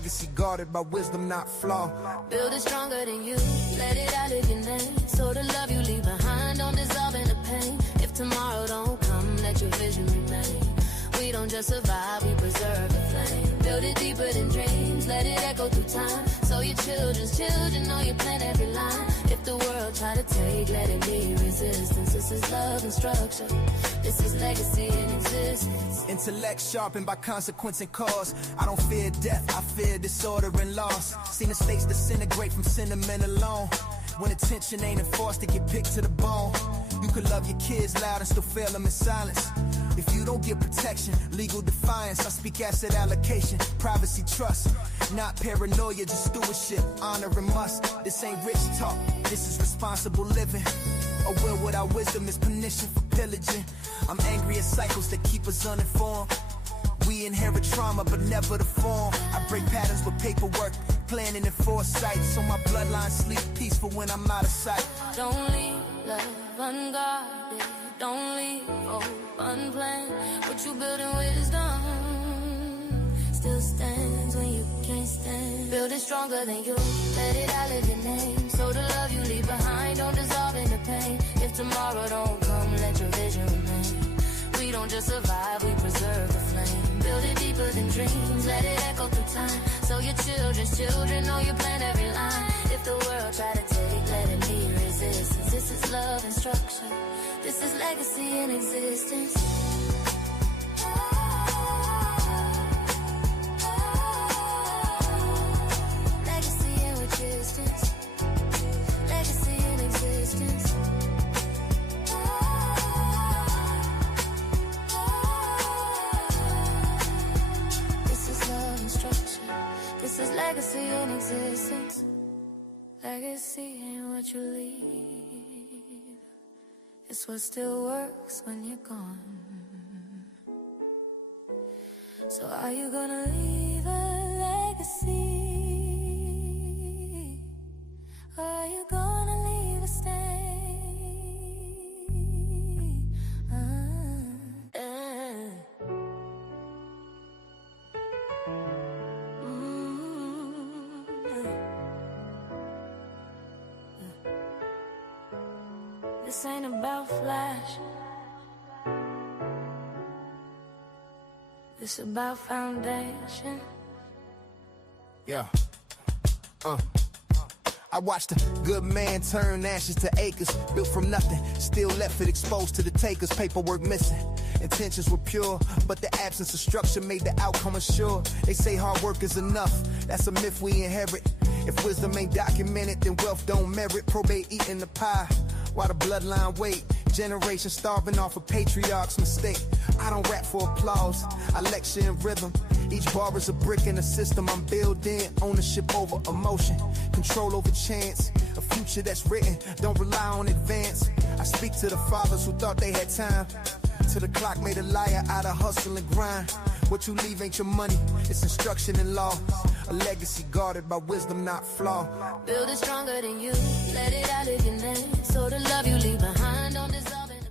legacy guarded by wisdom, not flaw. Build it stronger than you, let it outlive your name. So the love you leave behind don't dissolve in the pain. If tomorrow don't come, let your vision remain. We don't just survive, we preserve the flame. Build it deeper than dreams, let it echo through time. So your children's children know you plan every line. If the world try to take, let it be resistance. This is love and structure, this is legacy in existence. Intellect sharpened by consequence and cause. I don't fear death, I fear disorder and loss. Seen the states disintegrate from sentiment alone. When attention ain't enforced, to get picked to the bone. You could love your kids loud and still fail them in silence. If you don't get protection, legal defiance, I speak asset allocation, privacy trust. Not paranoia, just stewardship, honor and must. This ain't rich talk, this is responsible living. A will without wisdom is permission for pillaging. I'm angry at cycles that keep us uninformed. We inherit trauma, but never the form. I break patterns with paperwork, planning and foresight. So my bloodline sleep peaceful when I'm out of sight. Don't leave love unguarded, don't leave hope unplanned. What you build in wisdom still stands when you can't stand. Build it stronger than you, let it outlive your name. So the love you leave behind don't dissolve in the pain. If tomorrow don't come, let your vision remain. We don't just survive, we preserve the flame. Build it deeper than dreams, let it echo through time. So your children's children know you plan every line. If the world try to take, let it be resistance. This is love and structure, this is legacy in existence. Legacy in existence, legacy in existence. This is legacy in existence. Legacy ain't what you leave, it's what still works when you're gone. So are you gonna leave a legacy? Or are you gonna leave a stain? This ain't about flash, this about foundation. Yeah. I watched a good man turn ashes to acres, built from nothing, still left it exposed to the takers, paperwork missing. Intentions were pure, but the absence of structure made the outcome assured. They say hard work is enough, that's a myth we inherit. If wisdom ain't documented, then wealth don't merit. Probate eating the pie, while the bloodline wait. Generations starving off a patriarch's mistake. I don't rap for applause, I lecture in rhythm. Each bar is a brick in the system I'm building. Ownership over emotion, control over chance. A future that's written, don't rely on advance. I speak to the fathers who thought they had time, till the clock made a liar out of hustle and grind. What you leave ain't your money, it's instruction and law. A legacy guarded by wisdom, not flaw. Build it stronger than you, let it outlive your name. So the love you leave behind don't dissolve in the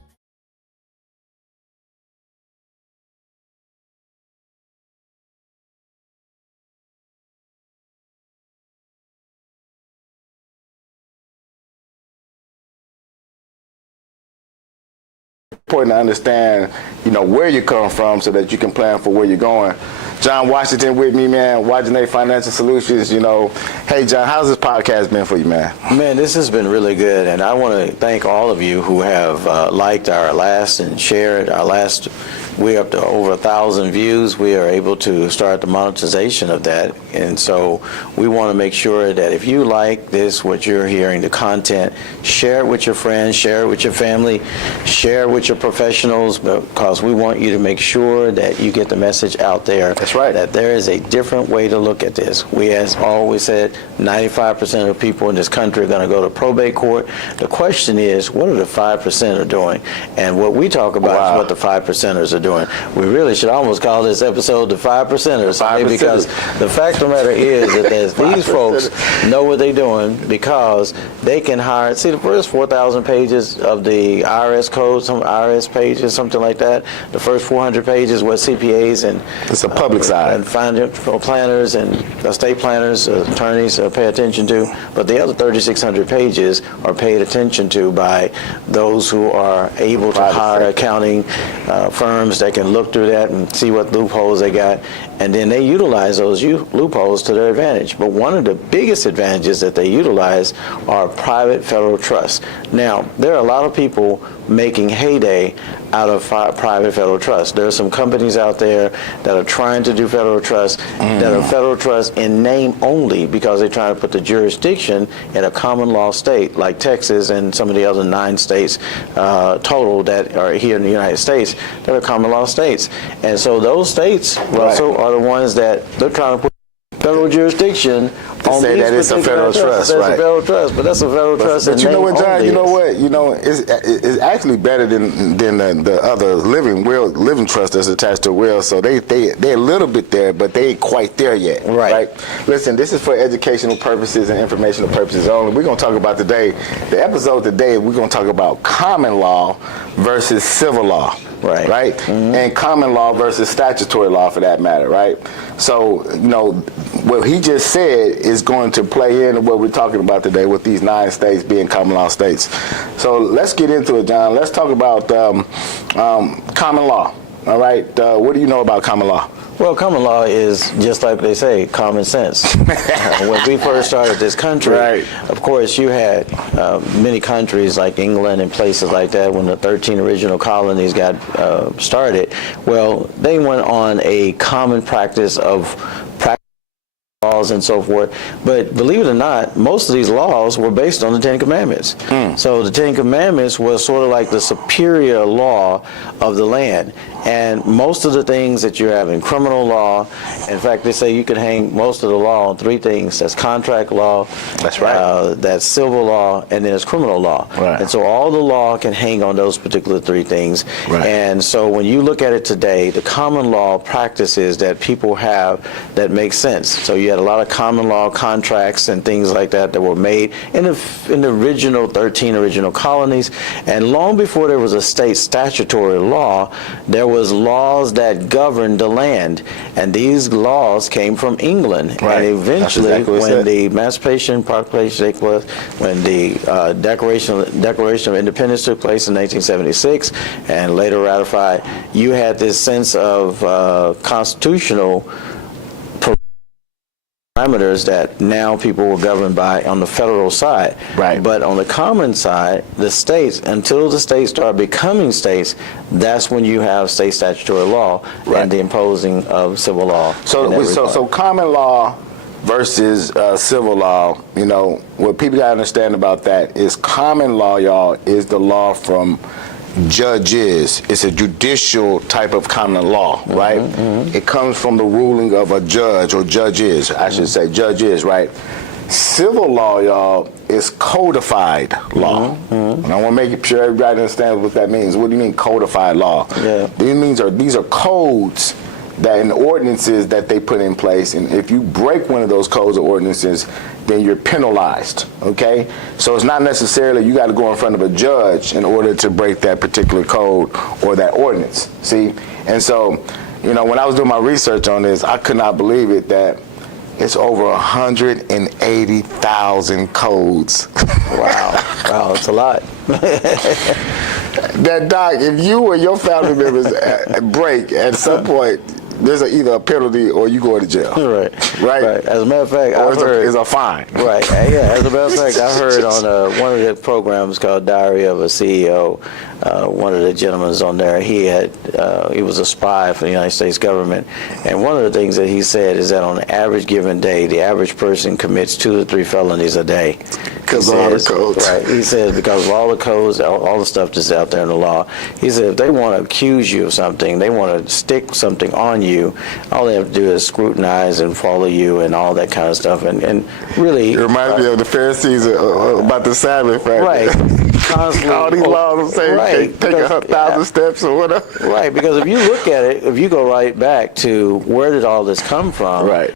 important to understand, where you come from so that you can plan for where you're going. John Washington with me, man. Wajonay Financial Solutions. Hey, John, how's this podcast been for you, man? Man, this has been really good, and I want to thank all of you who have liked our last and shared our last. We're up to over 1,000 views. We are able to start the monetization of that, and so we want to make sure that if you like this, what you're hearing, the content, share it with your friends, share it with your family, share it with your professionals, because we want you to make sure that you get the message out there. That's right. That there is a different way to look at this. We, as always said, 95% of people in this country are going to go to probate court. The question is, what are the 5% are doing? And what we talk about is what the 5%ers are doing. doing. We really should almost call this episode the 5% or something, because the fact of the matter is that these folks know what they're doing, because they can hire. See, the first 4,000 pages of the IRS code, some IRS pages, something like that. The first 400 pages what CPAs and it's a public side and financial planners and estate planners, attorneys pay attention to. But the other 3,600 pages are paid attention to by those who are able to hire accounting firms that can look through that and see what loopholes they got, and then they utilize those loopholes to their advantage. But one of the biggest advantages that they utilize are private federal trusts. Now, there are a lot of people making heyday out of private federal trusts. There are some companies out there that are trying to do federal trusts that are federal trusts in name only, because they're trying to put the jurisdiction in a common law state like Texas and some of the other 9 states total that are here in the United States that are common law states. And so those states, Russell, are the ones that they're trying to put federal jurisdiction on say that it's a federal trust, right? That's a federal trust, but that's a federal trust. But you know what, John? You know only. what? You know, it's actually better than the other living trust that's attached to will. So they're a little bit there, but they ain't quite there yet. Right. Listen, this is for educational purposes and informational purposes only. We're gonna talk about today. The episode today, we're gonna talk about common law versus civil law. Right. Mm-hmm. And common law versus statutory law, for that matter. Right. So, you know, what he just said is going to play into what we're talking about today, with these 9 states being common law states. So let's get into it, John. Let's talk about common law. All right. What do you know about common law? Well, common law is just like they say, common sense. When we first started this country, of course, you had many countries like England and places like that when the 13 original colonies got started. Well, they went on a common practice of laws and so forth, but believe it or not, most of these laws were based on the 10 Commandments. So the 10 Commandments was sort of like the superior law of the land. And most of the things that you have in criminal law, in fact, they say you can hang most of the law on 3 things. That's contract law, that's right, that's civil law, and then it's criminal law. And so all the law can hang on those particular 3 things. And so when you look at it today, the common law practices that people have that make sense. So you had a lot of common law contracts and things like that that were made in the original 13 original colonies. And long before there was a state statutory law, there was laws that governed the land, and these laws came from England. And eventually, when the Emancipation Proclamation, when the Declaration of Independence took place in 1876, and later ratified, you had this sense of constitutional parameters that now people were governed by on the federal side. But on the common side, the states, until the states start becoming states, that's when you have state statutory law and the imposing of civil law. So common law versus civil law, you know, what people got to understand about that is common law, y'all, is the law from judges. It's a judicial type of common law, right? It comes from the ruling of a judge, or judges, I should say, judges, right? Civil law, y'all, is codified law. And I want to make sure everybody understands what that means. What do you mean codified law? These are codes that in ordinances that they put in place, and if you break one of those codes or ordinances, then you're penalized, okay? So it's not necessarily you got to go in front of a judge in order to break that particular code or that ordinance, see? And so, you know, when I was doing my research on this, I could not believe it that it's over 180,000 codes. Wow, it's a lot. That, Doc, if you or your family members break at some point, there's either a penalty or you go to jail. Right. As a matter of fact, I heard it's a fine. As a matter of fact, I heard on one of the programs called Diary of a CEO, one of the gentlemen on there, he was a spy for the United States government, and one of the things that he said is that on an average given day, the average person commits 2 to 3 felonies a day. Because of all the codes. He says because of all the codes, all the stuff that's out there in the law. He said if they want to accuse you of something, they want to stick something on you, you. All they have to do is scrutinize and follow you and all that kind of stuff. And really... It reminds me of the Pharisees about the Sabbath, right? Right. Constantly, all these laws say right, take 1,000 steps or whatever. Right, because if you look at it, if you go right back to where did all this come from? Right.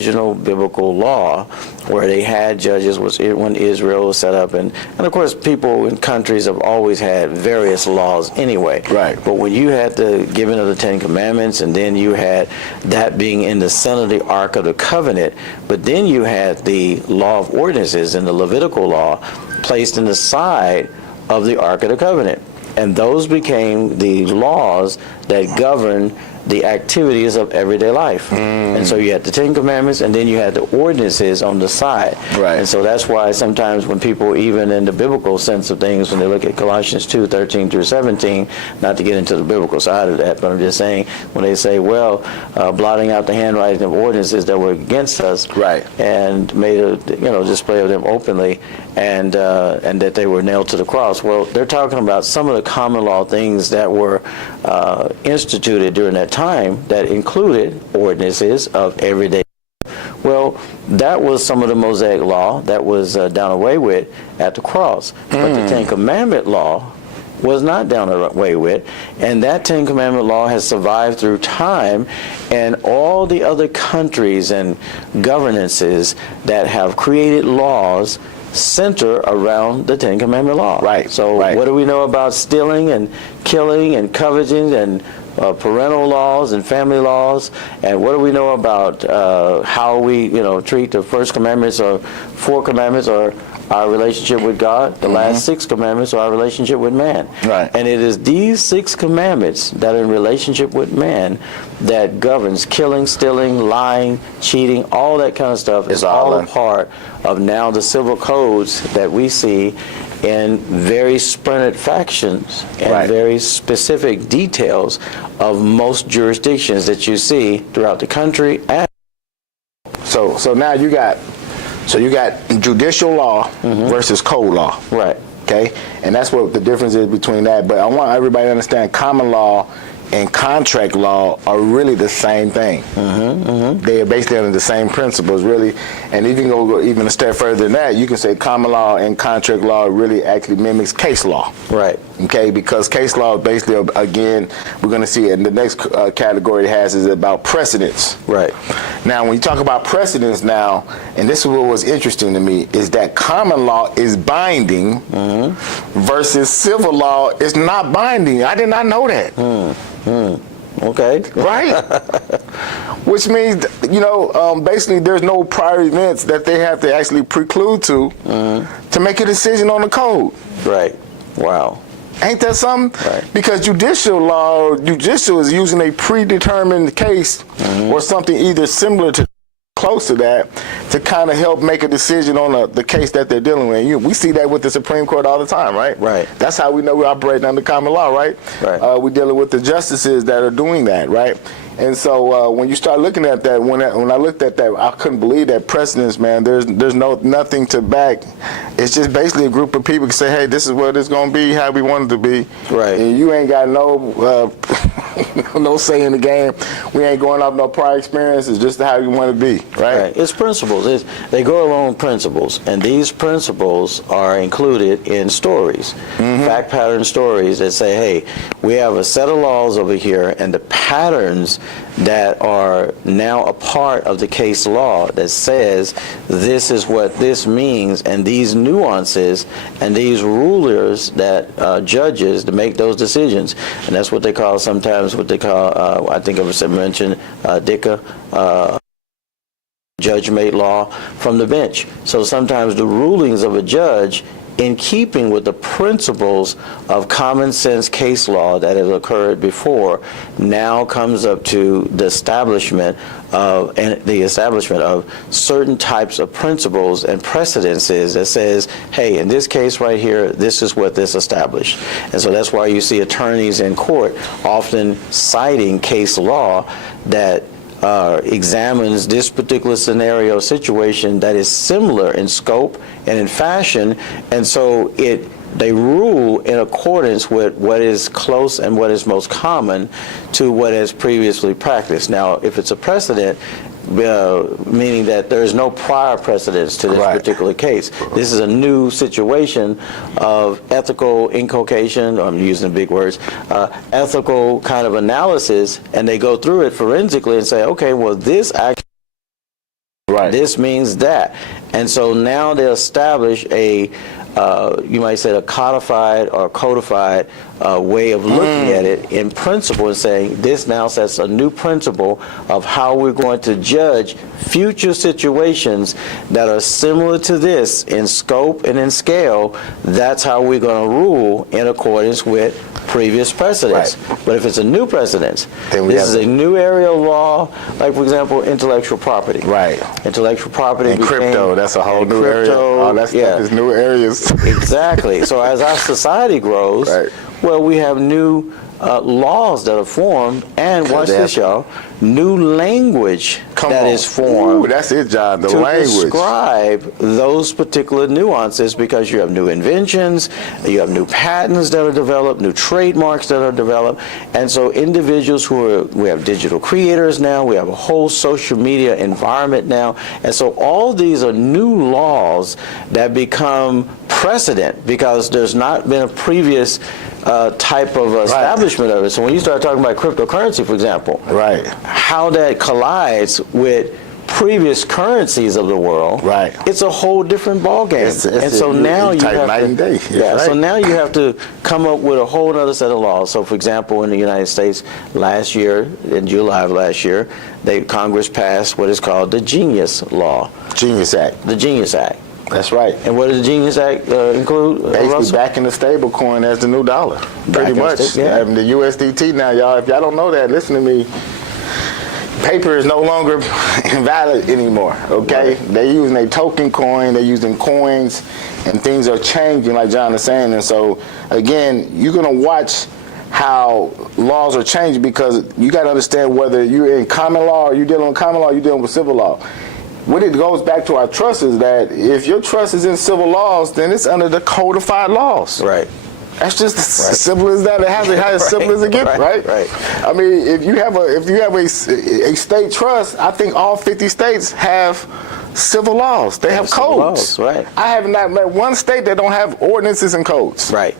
Original biblical law, where they had judges, was when Israel was set up, and of course people in countries have always had various laws anyway. Right. But when you had the giving of the Ten Commandments, and then you had that being in the center of the Ark of the Covenant, but then you had the law of ordinances and the Levitical law placed in the side of the Ark of the Covenant, and those became the laws that govern the activities of everyday life. And so you had the Ten Commandments, and then you had the ordinances on the side. Right. And so that's why sometimes when people, even in the biblical sense of things, when they look at Colossians 2:13 through 17, not to get into the biblical side of that, but I'm just saying, when they say, well, blotting out the handwriting of ordinances that were against us, right, and made a display of them openly, and that they were nailed to the cross. Well, they're talking about some of the common law things that were instituted during that time that included ordinances of everyday. Well, that was some of the Mosaic law that was done away with at the cross. But the Ten Commandment law was not done away with, and that Ten Commandment law has survived through time, and all the other countries and governances that have created laws center around the Ten Commandment law. Right. So what do we know about stealing and killing and coveting and parental laws and family laws? And what do we know about how we treat the first commandments or four commandments, or our relationship with God? The last six commandments are our relationship with man. Right. And it is these six commandments that are in relationship with man that governs killing, stealing, lying, cheating, all that kind of stuff is all a part of now the civil codes that we see in very splintered factions and very specific details of most jurisdictions that you see throughout the country. And so now you got judicial law versus code law. Right. Okay? And that's what the difference is between that. But I want everybody to understand common law and contract law are really the same thing. They are basically under the same principles, really. And if you can go even a step further than that, you can say common law and contract law really actually mimics case law. Right. Okay, because case law basically, again, we're going to see it in the next category it has is about precedents. Right. Now, when you talk about precedents now, and this is what was interesting to me, is that common law is binding versus civil law is not binding. I did not know that. Okay. Right. Which means, basically there's no prior events that they have to actually preclude to make a decision on the code. Right. Wow. Ain't that something? Right. Because judicial is using a predetermined case or something either similar to close to that to kind of help make a decision on the case that they're dealing with. We see that with the Supreme Court all the time, right? Right. That's how we know we're operating under common law, right? Right. We're dealing with the justices that are doing that, right? And so when you start looking at that, when I looked at that, I couldn't believe that precedence, man. There's nothing to back. It's just basically a group of people can say, hey, this is what it's going to be, how we want it to be. Right. And you ain't got no no say in the game. We ain't going off no prior experience. It's just how you want to be, right? It's principles. They go along principles, and these principles are included in stories, fact pattern stories that say, hey, we have a set of laws over here, and the patterns that are now a part of the case law that says this is what this means, and these nuances and these rulers that judges to make those decisions. And that's what they call sometimes what they call, I think I mentioned DICA, judge-made law from the bench. So sometimes the rulings of a judge, in keeping with the principles of common sense case law that has occurred before, now comes up to the establishment of certain types of principles and precedences that says, hey, in this case right here, this is what this established. And so that's why you see attorneys in court often citing case law that examines this particular situation that is similar in scope and in fashion, and so it they rule in accordance with what is close and what is most common to what has previously practiced. Now, if it's a precedent, meaning that there is no prior precedence to this particular case. This is a new situation of ethical inculcation, I'm using big words, ethical kind of analysis, and they go through it forensically and say, okay, well, this actually, this means that. And so now they establish a, you might say, a codified or codified way of looking at it in principle, and saying this now sets a new principle of how we're going to judge future situations that are similar to this in scope and in scale. That's how we're going to rule in accordance with previous precedents. But if it's a new precedent, this is a new area of law, like, for example, intellectual property. Intellectual property and crypto, that's a whole new area. All that stuff is new areas. Exactly. So as our society grows, well, we have new laws that are formed, and watch this, y'all, new language that is formed. Ooh, that's it, John, the to language. describe those particular nuances, because you have new inventions, you have new patents that are developed, new trademarks that are developed, and so individuals we have digital creators now, we have a whole social media environment now, and so all these are new laws that become precedent because there's not been a previous type of establishment of it. So when you start talking about cryptocurrency, for example, how that collides with previous currencies of the world, it's a whole different ballgame. And so now you have to, so now you have to come up with a whole other set of laws. So, for example, in the United States last year, in July of last year, Congress passed what is called the Genius Law. Genius Act. The Genius Act. That's right. And what does the Genius Act include? Basically backing the stable coin as the new dollar. Pretty much. The USDT now, y'all, if y'all don't know that, listen to me. Paper is no longer invalid anymore, okay? They're using a token coin, they're using coins, and things are changing, like John is saying. And so, again, you're going to watch how laws are changing, because you got to understand whether you're in common law, or you're dealing with common law, or you're dealing with civil law. When it goes back to our trust is that if your trust is in civil laws, then it's under the codified laws. That's just as simple as that. It has to be as simple as it gets, right? I mean, if you have a state trust, I think all 50 states have civil laws. They have codes. I have not met one state that don't have ordinances and codes. I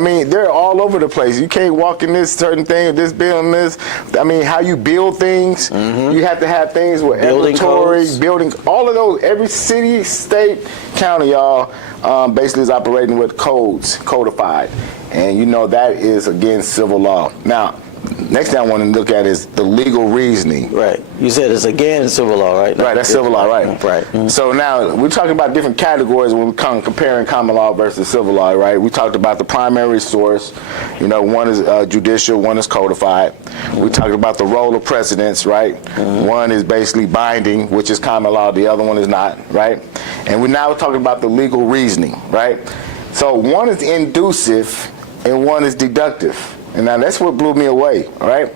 mean, they're all over the place. You can't walk in this certain thing or this building, this. I mean, how you build things. You have to have things with building, all of those. Every city, state, county, y'all, basically is operating with codes, codified. And you know that is, again, civil law. Now, next thing I want to look at is the legal reasoning. You said it's again civil law, right? That's civil law, So now we're talking about different categories when we come comparing common law versus civil law, right? We talked about the primary source. You know, one is judicial, one is codified. We talked about the role of precedents, right? One is basically binding, which is common law. The other one is not, right? And we're now talking about the legal reasoning, right? So one is inducive and one is deductive. And now that's what blew me away, right?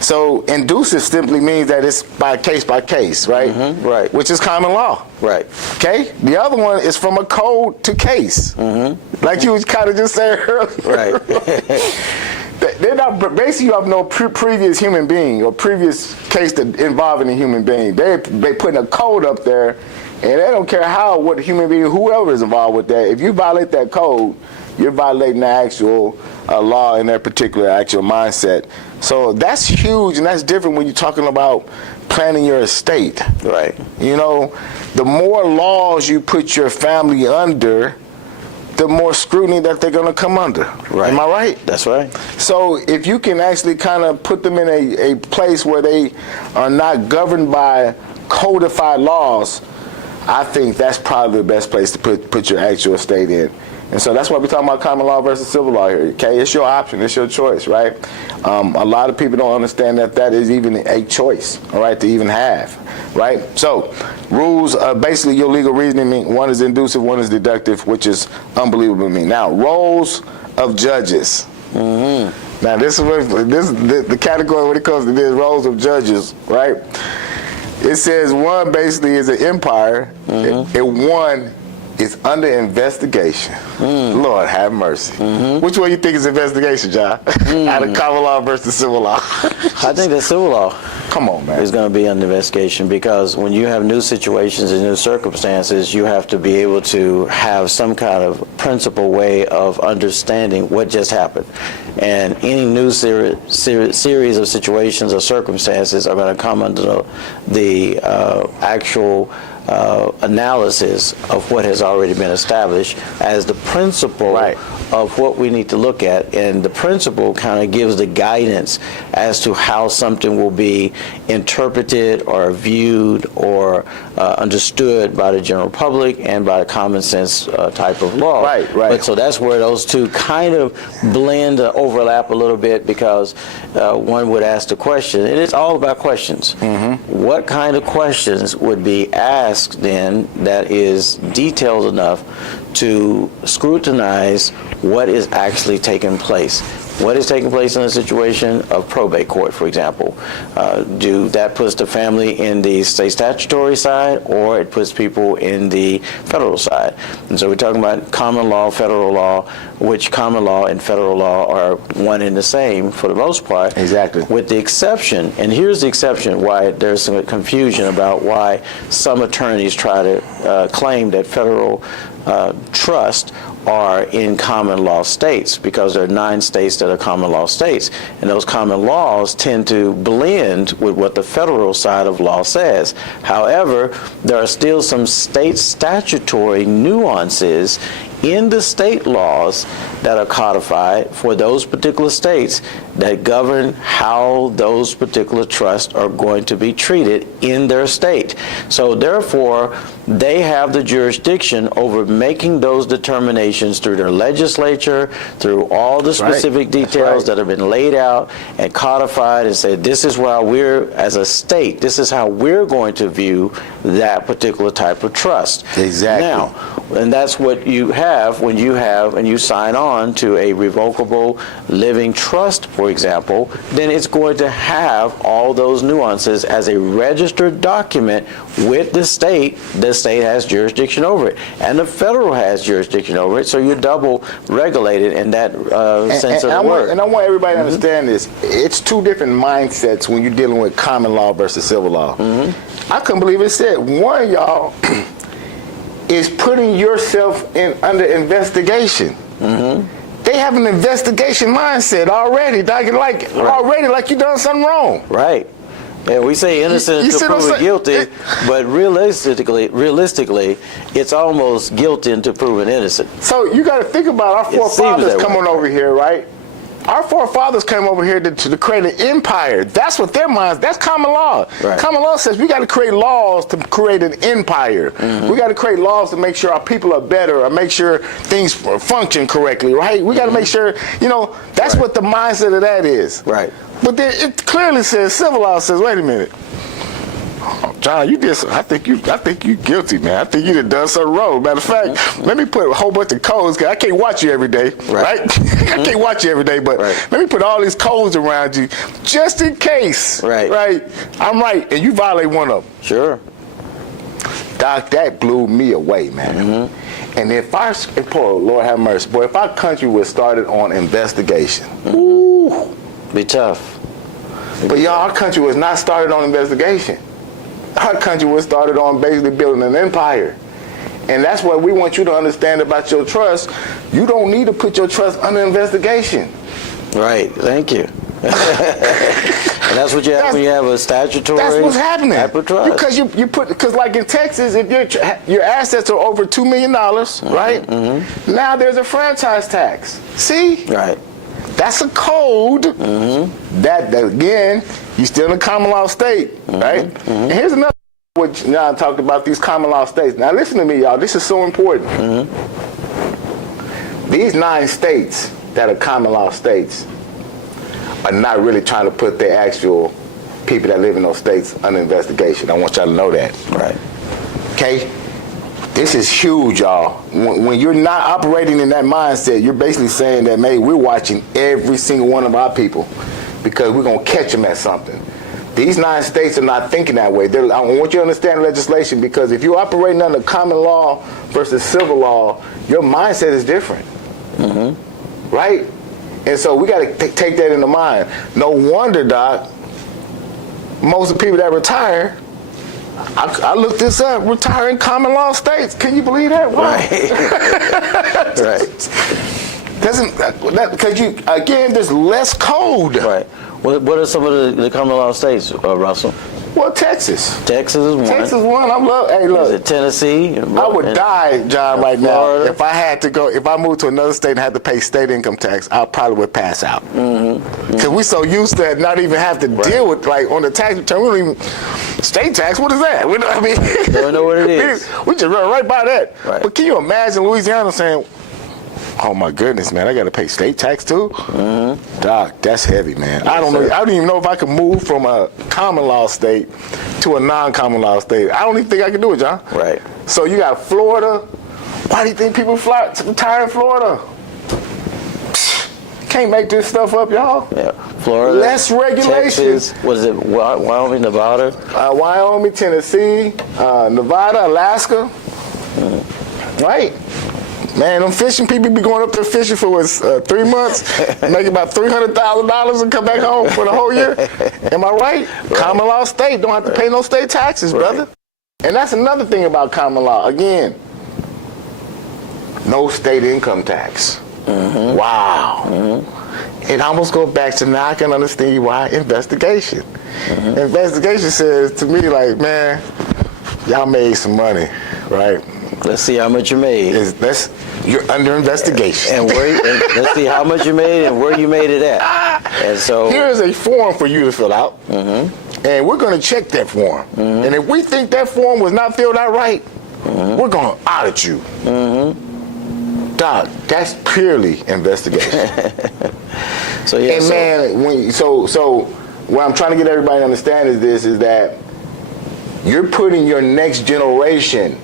So inducive simply means that it's by case, right? Which is common law. Okay? The other one is from a code to case. Like you was kind of just saying earlier. They're not basically, you have no previous human being or previous case that involving a human being. They putting a code up there, and they don't care what human being, whoever is involved with that. If you violate that code, you're violating the actual law in their particular actual mindset. So that's huge, and that's different when you're talking about planning your estate. You know, the more laws you put your family under, the more scrutiny that they're going to come under. Am I right? That's right. So if you can actually kind of put them in a place where they are not governed by codified laws, I think that's probably the best place to put your actual estate in. And so that's why we're talking about common law versus civil law here, okay? It's your option, it's your choice, right? A lot of people don't understand that is even a choice, all right, to even have, right? So rules, basically your legal reasoning mean one is inducive, one is deductive, which is unbelievable to me. Now, roles of judges. Now, this is the category when it comes to this, roles of judges, right? It says one basically is an empire, and one is under investigation. Lord have mercy. Which one you think is investigation, John? Out of common law versus civil law? I think the civil law Come on, man. is going to be under investigation, because when you have new situations and new circumstances, you have to be able to have some kind of principled way of understanding what just happened. And any new series of situations or circumstances are going to come under the actual analysis of what has already been established as the principle of what we need to look at. And the principle kind of gives the guidance as to how something will be interpreted or viewed or understood by the general public and by the common sense type of law. Right. But so that's where those two kind of blend or overlap a little bit, because one would ask the question, and it's all about questions. What kind of questions would be asked then that is detailed enough to scrutinize what is actually taking place? What is taking place in a situation of probate court, for example? That puts the family in the state statutory side, or it puts people in the federal side? And so we're talking about common law, federal law, which common law and federal law are one and the same for the most part. Exactly. With the exception, and here's the exception why there's some confusion about why some attorneys try to claim that federal trust are in common law states, because there are 9 states that are common law states, and those common laws tend to blend with what the federal side of law says. However, there are still some state statutory nuances in the state laws that are codified for those particular states that govern how those particular trusts are going to be treated in their state. So therefore, they have the jurisdiction over making those determinations through their legislature, through all the specific details that have been laid out and codified, and said, this is why we're, as a state, this is how we're going to view that particular type of trust. Exactly. Now, and that's what you have when you have and you sign on to a revocable living trust, for example. Then it's going to have all those nuances as a registered document with the state. The state has jurisdiction over it, and the federal has jurisdiction over it. So you're double regulated in that sense of the word. And I want everybody to understand this. It's two different mindsets when you're dealing with common law versus civil law. I couldn't believe it said one of y'all is putting yourself in under investigation. They have an investigation mindset already, already like you done something wrong. Right. Yeah, we say innocent until proven guilty, but realistically, it's almost guilty until proven innocent. So you got to think about our forefathers coming over here, right? Our forefathers came over here to create an empire. That's what their minds, that's common law. Right. Common law says we got to create laws to create an empire. We got to create laws to make sure our people are better, or make sure things function correctly, right? We got to make sure, that's what the mindset of that is. Right. But then it clearly says, civil law says, wait a minute. John, you did. I think you guilty, man. I think you done something wrong. Matter of fact, let me put a whole bunch of codes. Cause I can't watch you every day, right? I can't watch you every day, but let me put all these codes around you, just in case. Right. I'm right, and you violate one of them. Sure. Doc, that blew me away, man. And poor Lord have mercy, boy, if our country was started on investigation, ooh, be tough. But y'all, our country was not started on investigation. Our country was started on basically building an empire. And that's what we want you to understand about your trust. You don't need to put your trust under investigation. Right. Thank you. And that's what you have when you have a statutory. That's what's happening. Type of trust. Because like in Texas, if your assets are over $2 million, right? Now there's a franchise tax. See? Right. That's a code that again, you're still in a common law state, right? And here's another what John talked about, these common law states. Now listen to me, y'all. This is so important. These 9 states that are common law states are not really trying to put their actual people that live in those states under investigation. I want y'all to know that. Right. Okay? This is huge, y'all. When you're not operating in that mindset, you're basically saying that, maybe we're watching every single one of our people because we're going to catch them at something. These 9 states are not thinking that way. I want you to understand legislation, because if you're operating under common law versus civil law, your mindset is different. Right? And so we got to take that into mind. No wonder, Doc, most of the people that retire, I looked this up, retire in common law states. Can you believe that? Right. Right. Because there's less code. Right. What are some of the common law states, Russell? Well, Texas. Texas is one. Texas is one. Hey, look. Is it Tennessee? I would die, John, right Florida. now. If I had to go, if I moved to another state and had to pay state income tax, I probably would pass out. Because we're so used to not even have to deal with, like, on the tax return, we don't even, state tax, what is that? We don't know what it is. We just run right by that. Right. But can you imagine Louisiana saying, oh my goodness, man, I got to pay state tax too? Doc, that's heavy, man. I don't even know if I could move from a common law state to a non-common law state. I don't even think I can do it, John. Right. So you got Florida. Why do you think people retire in Florida? Can't make this stuff up, y'all. Yeah. Florida. Less regulations. Texas, was it Wyoming, Nevada? Wyoming, Tennessee, Nevada, Alaska. Right. Man, them fishing people be going up there fishing for 3 months, make about $300,000 and come back home for the whole year. Am I right? Common law state, don't have to pay no state taxes, brother. And that's another thing about common law. Again, no state income tax. Wow. It almost goes back to now I can understand why investigation. Investigation says to me, like, man, y'all made some money, right? Let's see how much you made. You're under investigation. And let's see how much you made and where you made it at. And so here's a form for you to fill out, and we're going to check that form. And if we think that form was not filled out right, we're going to audit you. Doc, that's purely investigation. So yeah. And man, so what I'm trying to get everybody to understand is that you're putting your next generation.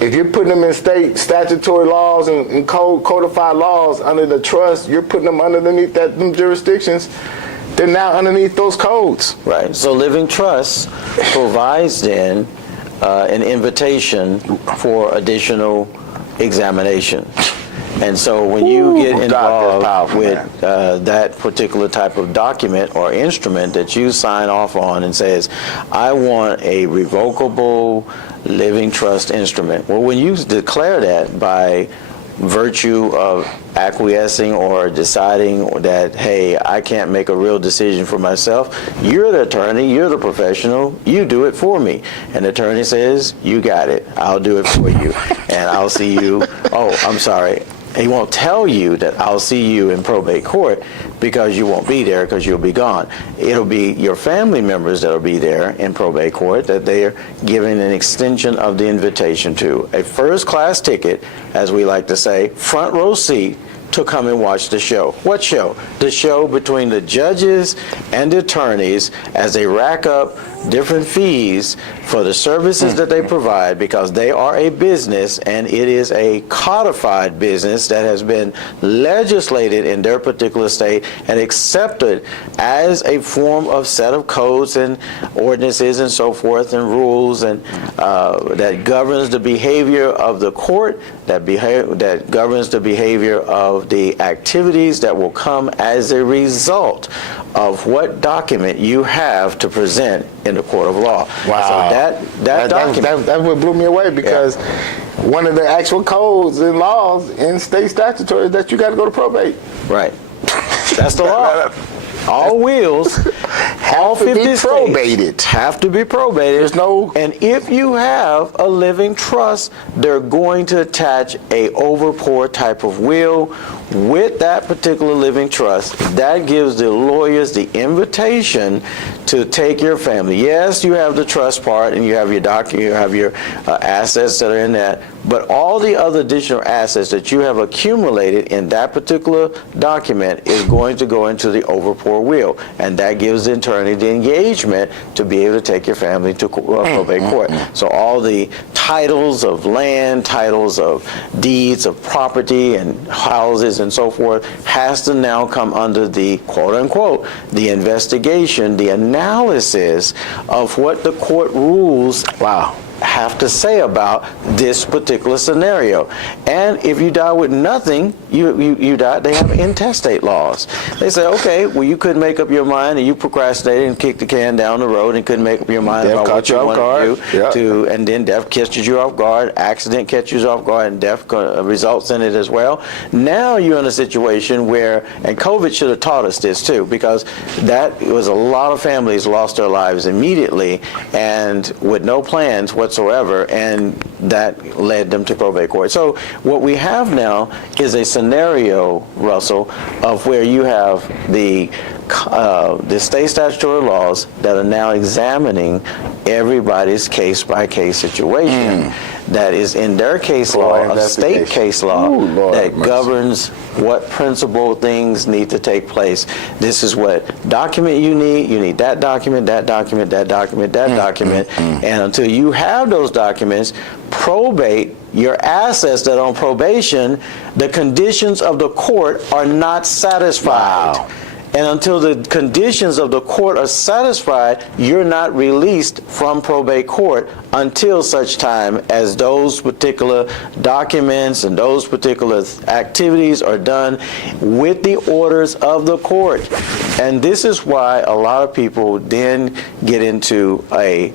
If you're putting them in state statutory laws and codified laws under the trust, you're putting them underneath them jurisdictions. They're now underneath those codes. Right. So Living Trust provides then an invitation for additional examination. And so when you get involved with that particular type of document or instrument that you sign off on and says, I want a revocable living trust instrument. Well, when you declare that by virtue of acquiescing or deciding that, hey, I can't make a real decision for myself, you're the attorney, you're the professional, you do it for me. And the attorney says, you got it, I'll do it for you. And I'll see you, oh, I'm sorry. He won't tell you that I'll see you in probate court because you won't be there because you'll be gone. It'll be your family members that'll be there in probate court that they are giving an extension of the invitation to. A first-class ticket, as we like to say, front row seat to come and watch the show. What show? The show between the judges and the attorneys as they rack up different fees for the services that they provide, because they are a business and it is a codified business that has been legislated in their particular state and accepted as a form of set of codes and ordinances and so forth and rules and that governs the behavior of the court, that governs the behavior of the activities that will come as a result of what document you have to present in the court of law. Wow. So that document. That's what blew me away, because one of the actual codes and laws in state statutory is that you got to go to probate. Right. That's the law. All wills, all 50 states have to be probated. There's no. And if you have a living trust, they're going to attach a overpour type of will with that particular living trust. That gives the lawyers the invitation to take your family. Yes, you have the trust part and you have your document, you have your assets that are in that, but all the other additional assets that you have accumulated in that particular document is going to go into the overpour will, and that gives the attorney the engagement to be able to take your family to probate court. So all the titles of land, titles of deeds of property and houses and so forth has to now come under the quote unquote the investigation, the analysis of what the court rules have to say about this particular scenario. And if you die with nothing, you die. They have intestate laws. They say, okay, well, you couldn't make up your mind, and you procrastinated and kicked the can down the road and couldn't make up your mind about what you wanted to do. And then death catches you off guard, accident catches you off guard, and death results in it as well. Now you're in a situation where, and COVID should have taught us this too, because that was a lot of families lost their lives immediately and with no plans whatsoever, and that led them to probate court. So what we have now is a scenario, Russell, of where you have the state statutory laws that are now examining everybody's case-by-case situation that is in their case law, a state case law that governs what principal things need to take place. This is what document you need that document, that document, that document, that document, and until you have those documents, probate, your assets that are on probation, the conditions of the court are not satisfied. Wow. And until the conditions of the court are satisfied, you're not released from probate court until such time as those particular documents and those particular activities are done with the orders of the court. And this is why a lot of people then get into a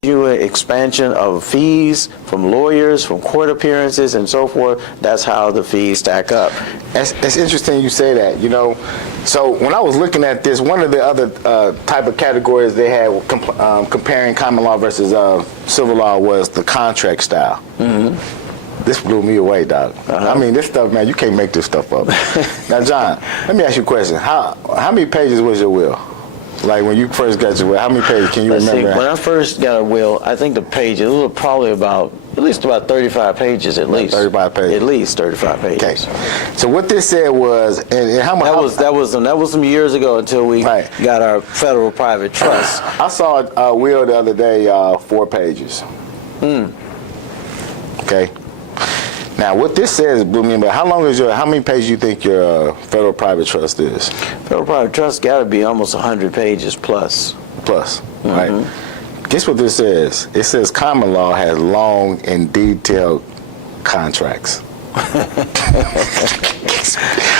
expansion of fees from lawyers, from court appearances, and so forth. That's how the fees stack up. That's interesting you say that. You know, so when I was looking at this, one of the other type of categories they had comparing common law versus civil law was the contract style. This blew me away, dog. I mean, this stuff, man, you can't make this stuff up. Now, John, let me ask you a question. How many pages was your will? Like when you first got your will, how many pages can you remember? When I first got a will, I think the pages, it was probably at least about 35 pages at least. 35 pages. At least 35 pages. Okay. So what this said was, and how much? That was some years ago until we got our federal private trust. I saw a will the other day, 4 pages. Okay. Now, what this says blew me away. How many pages do you think your federal private trust is? Federal private trust got to be almost 100 pages plus. Right? Guess what this says? It says common law has long and detailed contracts.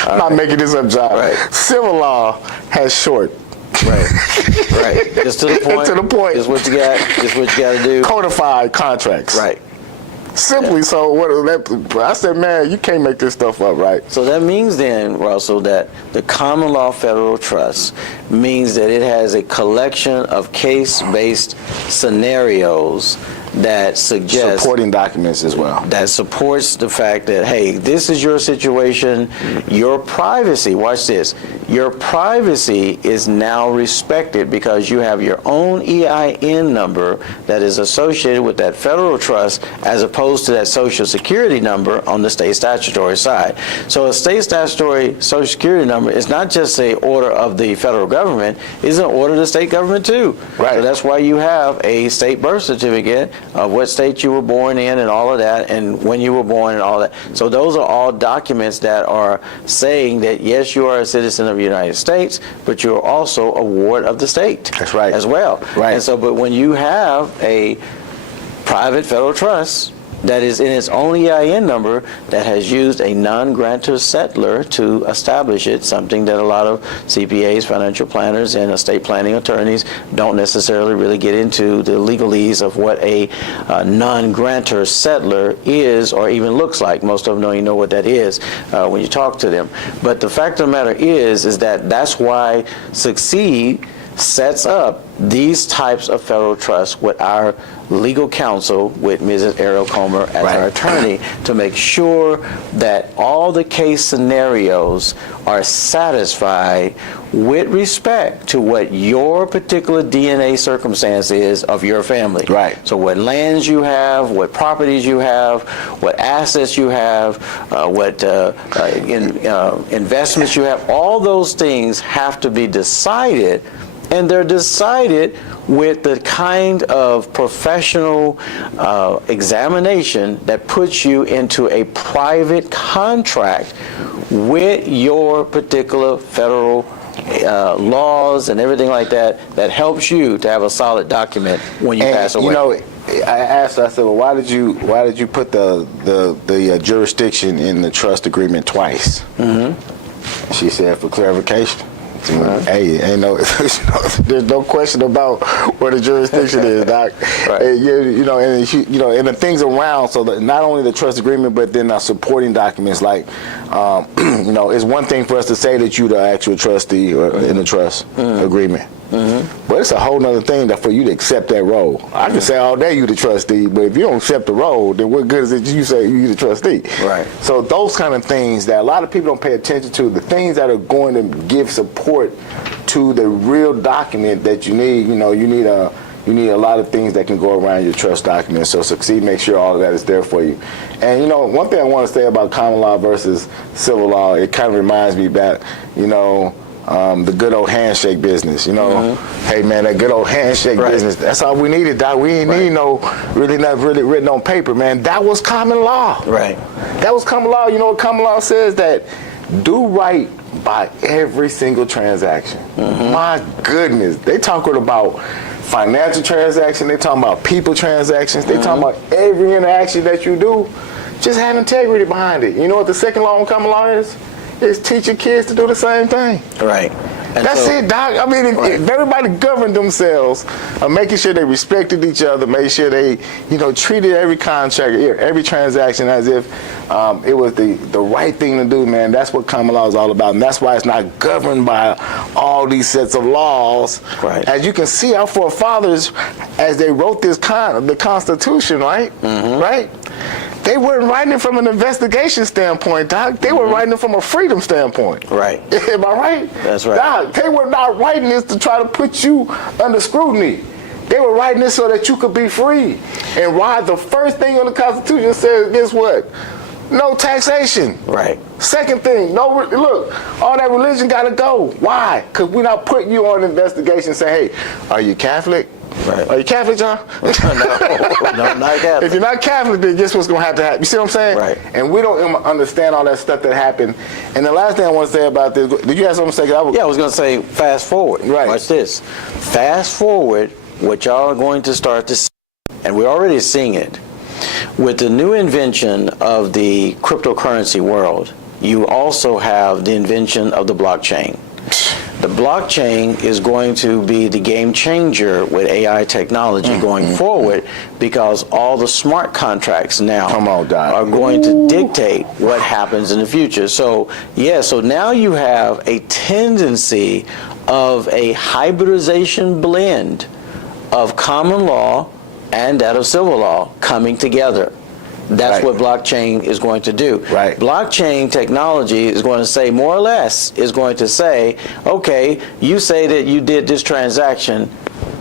I'm not making this up, John. Right. Civil law has short. Right. Just to the point. To the point. Is what you got to do. Codified contracts. Right. Simply so, I said, man, you can't make this stuff up, right? So that means then, Russell, that the common law federal trust means that it has a collection of case-based scenarios that suggest supporting documents as well. That supports the fact that, hey, this is your situation, your privacy, watch this, your privacy is now respected because you have your own EIN number that is associated with that federal trust as opposed to that social security number on the state statutory side. So a state statutory social security number is not just an order of the federal government, it's an order of the state government too. Right. So that's why you have a state birth certificate of what state you were born in and all of that, and when you were born and all that. So those are all documents that are saying that, yes, you are a citizen of the United States, but you're also a ward of the state. That's right. As well. Right. And so, but when you have a private federal trust that is in its own EIN number that has used a non-grantor settler to establish it, something that a lot of CPAs, financial planners, and estate planning attorneys don't necessarily really get into the legalese of what a non-grantor settler is or even looks like. Most of them don't even know what that is when you talk to them. But the fact of the matter is that that's why Succeed sets up these types of federal trusts with our legal counsel, with Mrs. Ariel Comer as our attorney, to make sure that all the case scenarios are satisfied with respect to what your particular DNA circumstance is of your family. Right. So what lands you have, what properties you have, what assets you have, what investments you have, all those things have to be decided And they're decided with the kind of professional examination that puts you into a private contract with your particular federal laws and everything like that, that helps you to have a solid document when you pass away. You know, I asked her, I said, well, why did you put the jurisdiction in the trust agreement twice? Mm-hmm. She said, for clarification. Hey, ain't there's no question about where the jurisdiction is, Doc. Right. And the things around. So that not only the trust agreement, but then supporting documents. Like, it's one thing for us to say that you're the actual trustee or in the trust agreement. Mm-hmm. But it's a whole nother thing that for you to accept that role. I can say all day you the trustee, but if you don't accept the role, then what good is it you say you the trustee? Right. So those kind of things that a lot of people don't pay attention to, the things that are going to give support to the real document that you need. You need a lot of things that can go around your trust document. So Succeed makes sure all of that is there for you. And one thing I want to say about common law versus civil law, it kind of reminds me back, the good old handshake business, Hey man, that good old handshake business, that's all we needed, Doc. We ain't need nothing really written on paper, man. That was common law. Right. That was common law. You know what common law says? That do right by every single transaction. Mm-hmm. My goodness. They talking about financial transactions, they talking about people transactions, they talking about every interaction that you do. Just have integrity behind it. You know what the second law in common law is? Is teaching kids to do the same thing. Right. And that's it, Doc. I mean, if everybody governed themselves, making sure they respected each other, made sure they, treated every contract, every transaction as if it was the right thing to do, man. That's what common law is all about. And that's why it's not governed by all these sets of laws. Right. As you can see, our forefathers, as they wrote the Constitution, right? Mm-hmm. Right? They weren't writing it from an investigation standpoint, Doc. They were writing it from a freedom standpoint. Right. Am I right? That's right. Doc, they were not writing this to try to put you under scrutiny. They were writing this so that you could be free. And why the first thing on the Constitution says, guess what? No taxation. Right. Second thing, look, all that religion got to go. Why? Because we're not putting you on investigation saying, hey, are you Catholic? Right. Are you Catholic, John? No, not Catholic. If you're not Catholic, then guess what's going to happen? You see what I'm saying? Right. And we don't understand all that stuff that happened. And the last thing I want to say about this, did you have something to say? I was going to say fast forward. Right. Watch this. Fast forward, what y'all are going to start to see, and we're already seeing it, with the new invention of the cryptocurrency world, you also have the invention of the blockchain. The blockchain is going to be the game changer with AI technology going forward, because all the smart contracts now are going to dictate what happens in the future. So now you have a tendency of a hybridization blend of common law and that of civil law coming together. That's what blockchain is going to do. Right. Blockchain technology is going to say, more or less, is going to say, okay, you say that you did this transaction.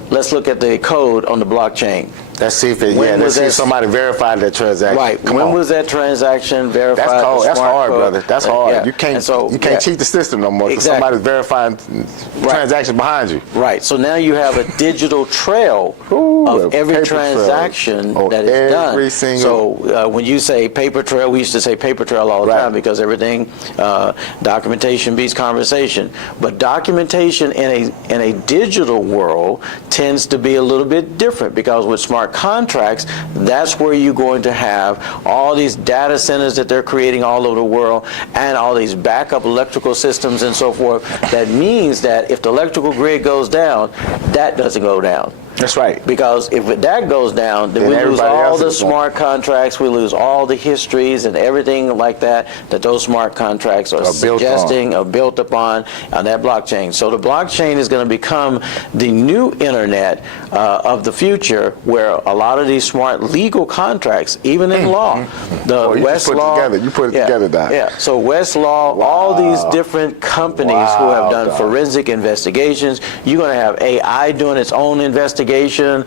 Let's look at the code on the blockchain. Let's see if somebody verified that transaction. Right. When was that transaction verified? That's cold. That's hard, brother. That's hard. Yeah. You can't cheat the system no more. Exactly. Somebody's verifying transactions behind you. Right. So now you have a digital trail of every transaction that is done. So when you say paper trail, we used to say paper trail all the time because everything, documentation beats conversation. But documentation in a digital world tends to be a little bit different, because with smart contracts, that's where you're going to have all these data centers that they're creating all over the world, and all these backup electrical systems and so forth. That means that if the electrical grid goes down, that doesn't go down. That's right. Because if that goes down, then we lose all the smart contracts, we lose all the histories and everything like that those smart contracts are suggesting or built upon on that blockchain. So the blockchain is going to become the new internet of the future, where a lot of these smart legal contracts, even in law, the Westlaw. You put it together, Doc. Yeah. So Westlaw, all these different companies who have done forensic investigations, you're going to have AI doing its own investigation. litigation,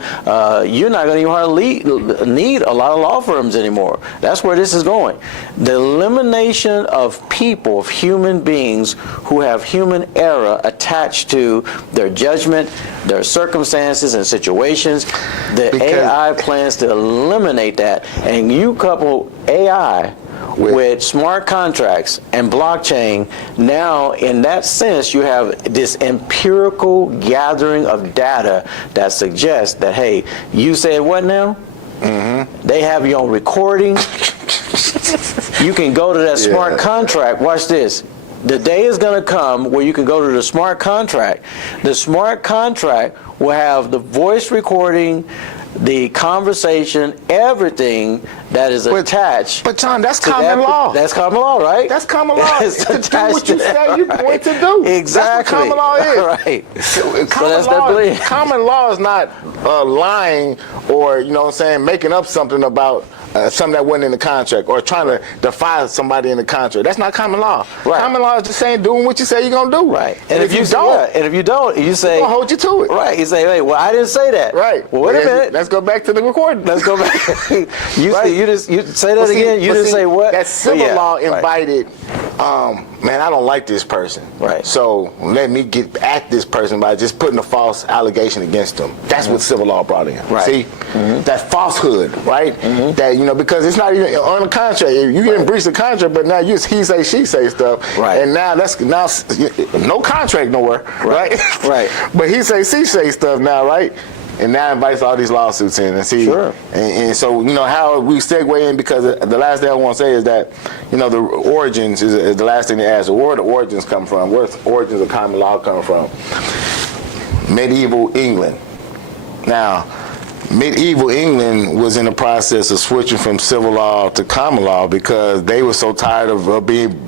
you're not going to even hardly need a lot of law firms anymore. That's where this is going. The elimination of people, of human beings who have human error attached to their judgment, their circumstances and situations. Because AI plans to eliminate that. And you couple AI with smart contracts and blockchain, now in that sense you have this empirical gathering of data that suggests that, hey, you said what now? They have you on recording. You can go to that smart contract. Watch this. The day is going to come where you can go to the smart contract. The smart contract will have the voice recording, the conversation, everything that is attached. But John, that's common law. That's common law, right? That's common law. It's to do what you say you're going to do. Exactly. That's what common law is. Right. Common law is not lying or, you know what I'm saying, making up something about something that wasn't in the contract or trying to defy somebody in the contract. That's not common law. Right. Common law is just saying doing what you say you're going to do. Right. And if you don't, you say, I'm going to hold you to it. Right. You say, hey, well, I didn't say that. Right. Well, wait a minute. Let's go back to the recording. Let's go back. You say that again. You didn't say what? That civil law invited, man, I don't like this person. Right. So let me get at this person by just putting a false allegation against them. That's what civil law brought in. Right. See? That falsehood, right? That, you know, because it's not even on the contract. You didn't breach the contract, but now you he say, she say stuff. Right. And now no contract nowhere. Right? Right. But he say, she say stuff now, right? And now invites all these lawsuits in and see. Sure. And so, you know, how we segue in, because the last thing I want to say is that, you know, the origins is the last thing to ask. Where the origins come from? Where the origins of common law come from? Medieval England. Now, medieval England was in the process of switching from civil law to common law because they were so tired of being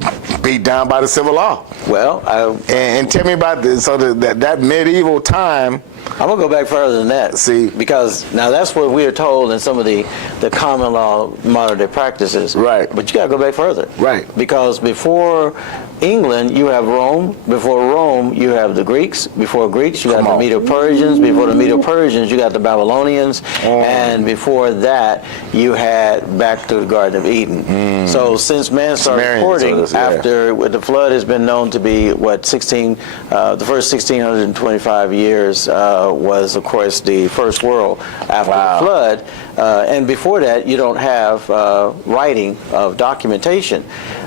beat down by the civil law. Well, and tell me about this. So that medieval time. I'm going to go back further than that. See, because now that's what we are told in some of the common law modern day practices. Right. But you got to go back further. Right. Because before England, you have Rome. Before Rome, you have the Greeks. Before Greeks, you got the Medo-Persians. Before the Medo-Persians, you got the Babylonians. And before that, you had back to the Garden of Eden. So since man started recording, after the flood has been known to be, the first 1,625 years was, of course, the first world after the flood. And before that, you don't have writing of documentation.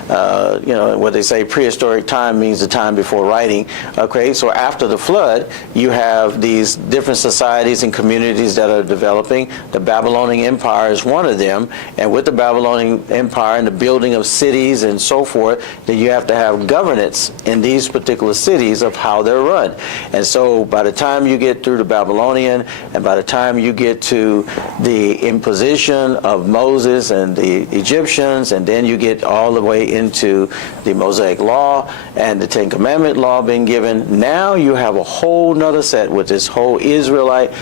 You know, what they say, prehistoric time means the time before writing. Okay, so after the flood, you have these different societies and communities that are developing. The Babylonian Empire is one of them, and with the Babylonian Empire and the building of cities and so forth, then you have to have governance in these particular cities of how they're run. And so by the time you get through the Babylonian, and by the time you get to the imposition of Moses and the Egyptians, and then you get all the way into the Mosaic Law and the Ten Commandment law being given, now you have a whole nother set with this whole Israelite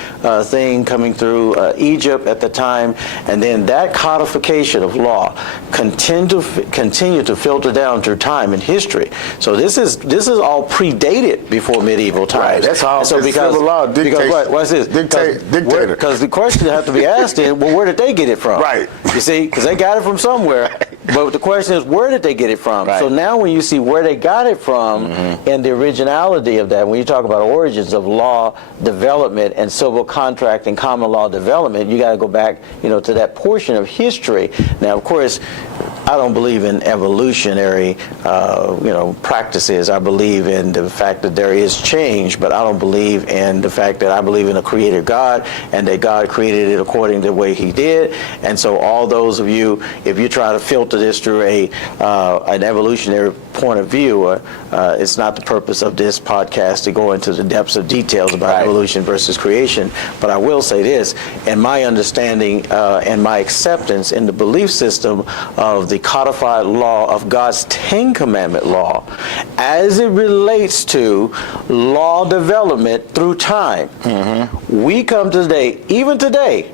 thing coming through Egypt at the time, and then that codification of law continue to filter down through time and history. So this is all predated before medieval times. Right, that's all. So because civil law dictates. What's this? Dictator. Because the question that have to be asked is, well, where did they get it from? Right. You see, because they got it from somewhere. But the question is, where did they get it from? Right. So now when you see where they got it from and the originality of that, when you talk about origins of law development and civil contract and common law development, you got to go back, you know, to that portion of history. Now, of course, I don't believe in evolutionary, practices. I believe in the fact that there is change, but I don't believe in the fact that I believe in a creator God and that God created it according to the way He did. And so, all those of you, if you try to filter this through an evolutionary point of view, it's not the purpose of this podcast to go into the depths of details about evolution versus creation. But I will say this: in my understanding and my acceptance in the belief system of the codified law of God's Ten Commandment law, as it relates to law development through time, we come to today, even today,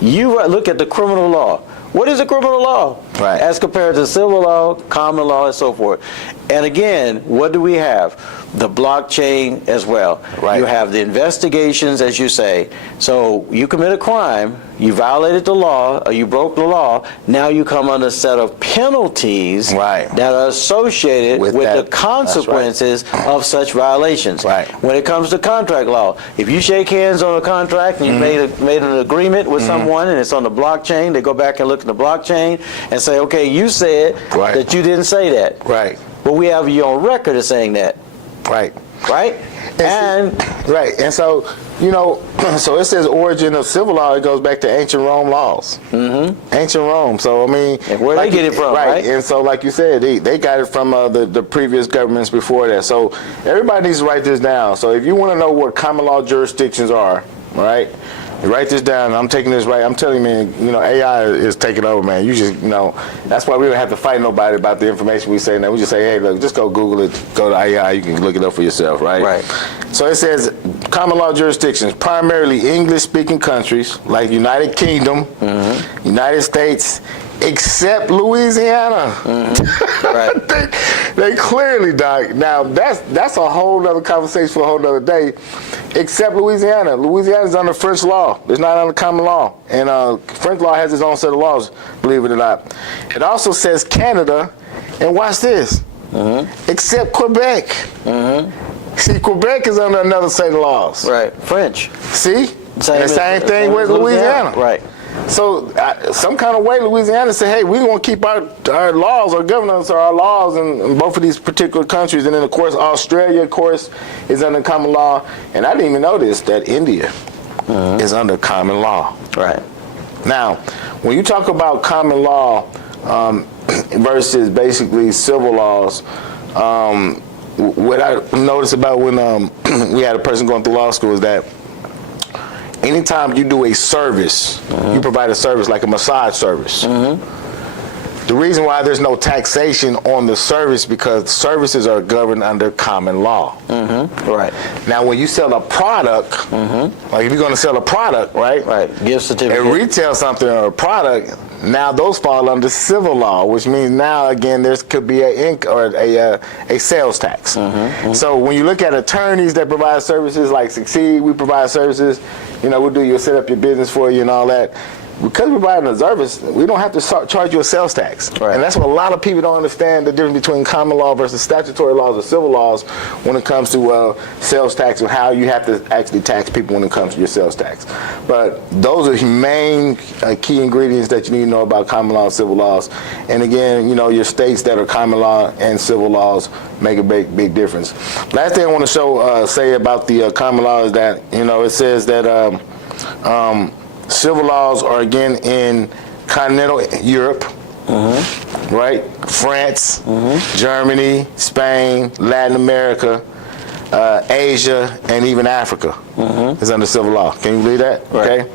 you look at the criminal law. What is a criminal law? Right. As compared to civil law, common law, and so forth. And again, what do we have? the blockchain as well. Right. You have the investigations, as you say. So you commit a crime, you violated the law, or you broke the law, now you come under a set of penalties Right. that are associated with that. the consequences of such violations. Right. When it comes to contract law, if you shake hands on a contract and you made an agreement with someone and it's on the blockchain, they go back and look at the blockchain and say, okay, you said Right. that you didn't say that. Right. But we have you on record as saying that. Right. Right? Right. And so, you know, so it says origin of civil law, it goes back to ancient Rome laws. Mm-hmm. Ancient Rome. So, I mean. And where they get it from, right? And so, like you said, they got it from the previous governments before that. So, everybody needs to write this down. So, if you want to know what common law jurisdictions are, right? You write this down. I'm taking this right. I'm telling you, man, you know, AI is taking over, man. You just, you know, that's why we don't have to fight nobody about the information we say now. We just say, hey, look, just go Google it, go to AI, you can look it up for yourself, right? Right. So it says common law jurisdictions, primarily English-speaking countries like United Kingdom, United States, except Louisiana. Right. they clearly, Doc. Now that's a whole other conversation for a whole other day. Except Louisiana. Louisiana is under French law. It's not under common law. And French law has its own set of laws, believe it or not. It also says Canada, and watch this, except Quebec. See, Quebec is under another set of laws. Right. French. See? The same thing with Louisiana. Right. So, some kind of way, Louisiana said, hey, we want to keep our laws, our governance, or our laws in both of these particular countries. And then, of course, Australia, of course, is under common law. And I didn't even know this, that India is under common law. Right. Now, when you talk about common law versus basically civil laws, what I noticed about when we had a person going through law school is that anytime you do a service, you provide a service like a massage service. The reason why there's no taxation on the service because services are governed under common law. Right. Now, when you sell a product, like if you're going to sell a product, right? Right. Gift certificate. And retail something or a product, now those fall under civil law, which means now again there could be a sales tax. So when you look at attorneys that provide services like Succeed, we provide services. You know, we'll set up your business for you and all that. Because we're providing a service, we don't have to charge you a sales tax. Right. And that's what a lot of people don't understand, the difference between common law versus statutory laws or civil laws when it comes to sales tax and how you have to actually tax people when it comes to your sales tax. But those are the main key ingredients that you need to know about common law and civil laws. And again, you know, your states that are common law and civil laws make a big difference. Last thing I want to say about the common law is that, you know, it says that civil laws are again in continental Europe, right? France, Germany, Spain, Latin America, Asia, and even Africa is under civil law. Can you believe that? Right. Okay.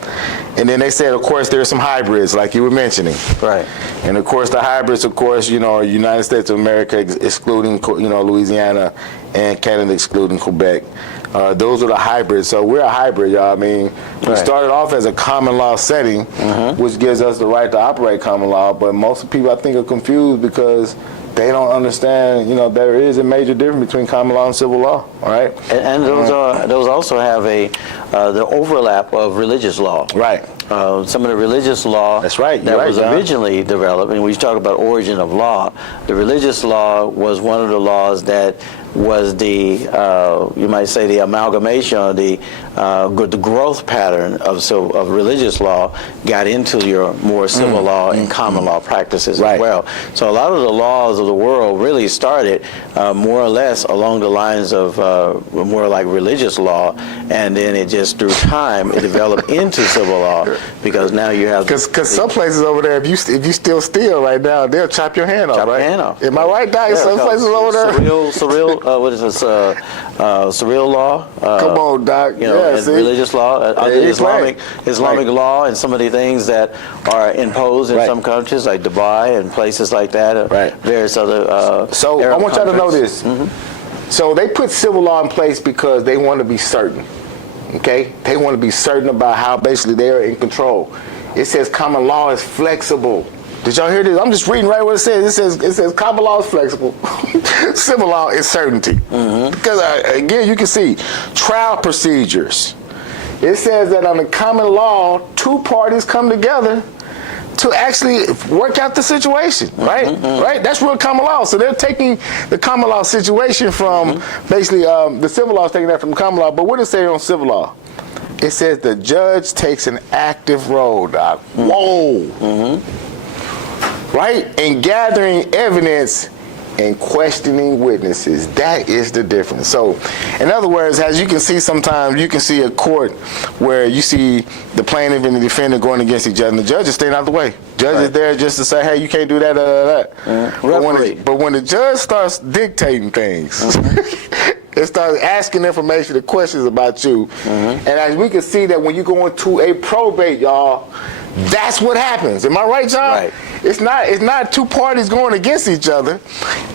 And then they said, of course, there's some hybrids, like you were mentioning. Right. And of course, the hybrids, of course, you know, are United States of America excluding, you know, Louisiana, and Canada excluding Quebec. Those are the hybrids. So we're a hybrid, y'all. I mean, we started off as a common law setting, which gives us the right to operate common law. But most people, I think, are confused because they don't understand, you know, there is a major difference between common law and civil law. All right. And those also have the overlap of religious law. Right. Some of the religious law That's right. that You're was right, John. originally developed, and when you talk about origin of law, the religious law was one of the laws that was the, you might say, the amalgamation or the growth pattern of religious law got into your more civil law and common law practices as well. So a lot of the laws of the world really started more or less along the lines of more like religious law, and then it just through time it developed into civil law because now you have because some places over there, if you still steal right now, they'll chop your hand off. Chop right? your hand off. Am I right, Doc? Some places over there. Surreal. What is this? Surreal law. Come on, Doc. You know, and religious law, Islamic law, and some of the things that are imposed in some countries, like Dubai and places like that. Various other. So I want y'all to know this. So they put civil law in place because they want to be certain. Okay, they want to be certain about how basically they are in control. It says common law is flexible. Did y'all hear this? I'm just reading right what it says. It says common law is flexible. Civil law is certainty. Because, again, you can see trial procedures. It says that on the common law, two parties come together to actually work out the situation, right? Right? That's real common law. So they're taking the common law situation from basically the civil law is taking that from common law. But what does it say on civil law? It says the judge takes an active role, Doc. Whoa. Right? In gathering evidence and questioning witnesses. That is the difference. So, in other words, as you can see, sometimes you can see a court where you see the plaintiff and the defendant going against each other, and the judge is staying out the way. Judge is there just to say, hey, you can't do that, But when the judge starts dictating things, it starts asking information and questions about you. And as we can see that when you go into a probate, y'all, that's what happens. Am I right, John? Right. It's not two parties going against each other.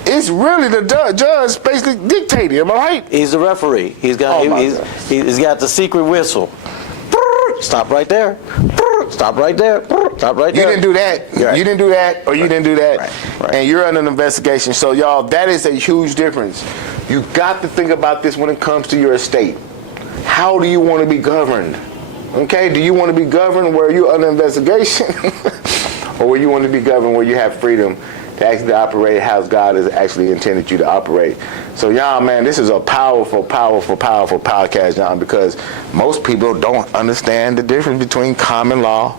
It's really the judge basically dictating. Am I right? He's the referee. He's got the secret whistle. Stop right there. Stop right there. Stop right there. You didn't do that. Right. You didn't do that, or you didn't do that, right. And you're under an investigation. So, y'all, that is a huge difference. You got to think about this when it comes to your estate. How do you want to be governed? Okay, do you want to be governed where you're under investigation, or where you want to be governed where you have freedom to actually operate how God has actually intended you to operate? So, y'all, man, this is a powerful, powerful, powerful podcast, y'all, because most people don't understand the difference between common law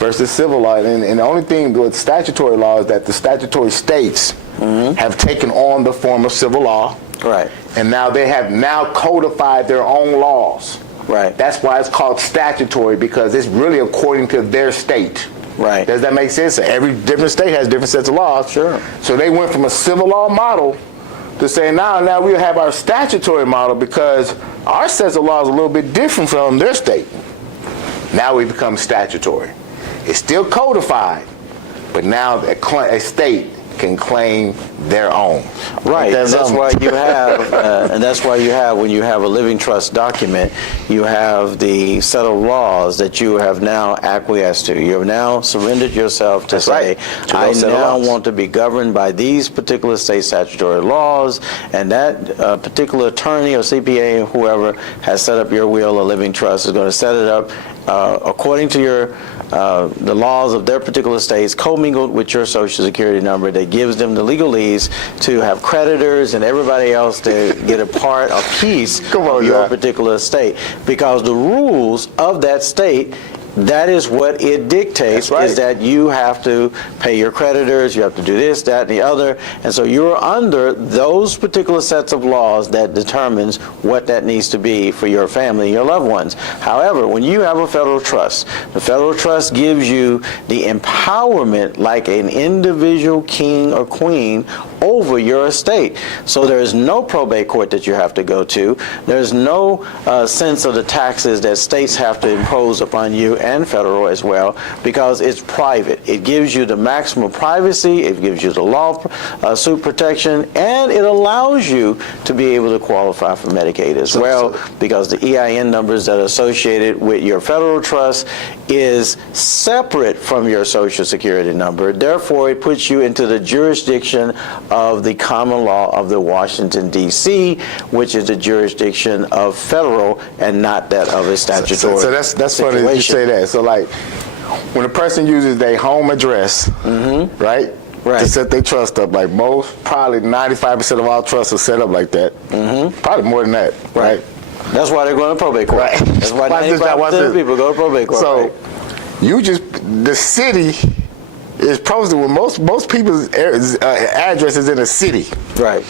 versus civil law. And the only thing with statutory law is that the statutory states have taken on the form of civil law. Right. And now they have codified their own laws. Right. That's why it's called statutory, because it's really according to their state. Right. Does that make sense? Every different state has different sets of laws. Sure. So they went from a civil law model to say now we'll have our statutory model, because our sets of laws are a little bit different from their state. Now we become statutory. It's still codified, but now a state can claim their own. Right. That's why you have, and that's why you have, when you have a living trust document, you have the set of laws that you have now acquiesced to. You have now surrendered yourself to say, I now want to be governed by these particular state statutory laws, and that particular attorney or CPA or whoever has set up your will or living trust is going to set it up according to your the laws of their particular states, commingled with your Social Security number, that gives them the legalese to have creditors and everybody else to get a piece of your particular state. Because the rules of that state, that is what it dictates, is that you have to pay your creditors, you have to do this, that, and the other. And so you're under those particular sets of laws that determines what that needs to be for your family and your loved ones. However, when you have a federal trust, the federal trust gives you the empowerment like an individual king or queen over your estate. So there is no probate court that you have to go to. There's no sense of the taxes that states have to impose upon you, and federal as well, because it's private. It gives you the maximum privacy, it gives you the lawsuit protection, and it allows you to be able to qualify for Medicaid as well, because the EIN numbers that are associated with your federal trust is separate from your Social Security number. Therefore, it puts you into the jurisdiction of the common law of the Washington, D.C., which is the jurisdiction of federal and not that of a statutory So that's funny that you say that. So, like, when a person uses their home address, right, to set their trust up, like probably 95% of all trusts are set up like that. Probably more than that, right? That's why they're going to probate court. Right. That's why 95% of people go to probate court. So, the city is posted with most people's addresses in a city. Right.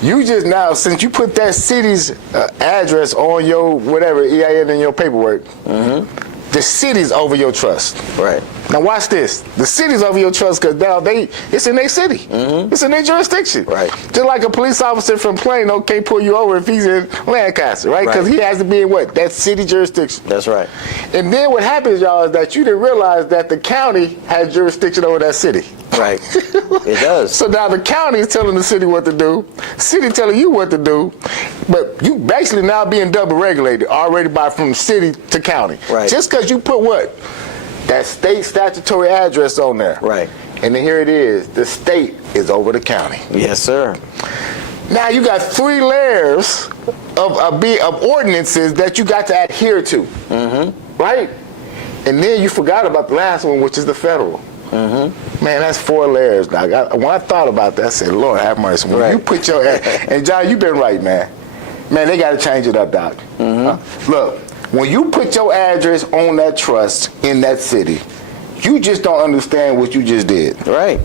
You just now, since you put that city's address on your whatever EIN in your paperwork, the city's over your trust. Right. Now watch this. The city's over your trust because now it's in their city. It's in their jurisdiction. Right. Just like a police officer from Plano can't pull you over if he's in Lancaster, right? Because he has to be in what? That city jurisdiction. That's right. And then what happens, y'all, is that you didn't realize that the county has jurisdiction over that city. Right. It does. So now the county is telling the city what to do, city telling you what to do, but you basically now being double regulated already from city to county. Right. Just because you put what? That state statutory address on there. Right. And then here it is. The state is over the county. Yes, sir. Now you got 3 layers of ordinances that you got to adhere to. Right? And then you forgot about the last one, which is the federal. Man, that's 4 layers, Doc. When I thought about that, I said, Lord have mercy. When you put your, and John, you've been right, man. Man, they got to change it up, Doc. Look, when you put your address on that trust in that city, you just don't understand what you just did. Right.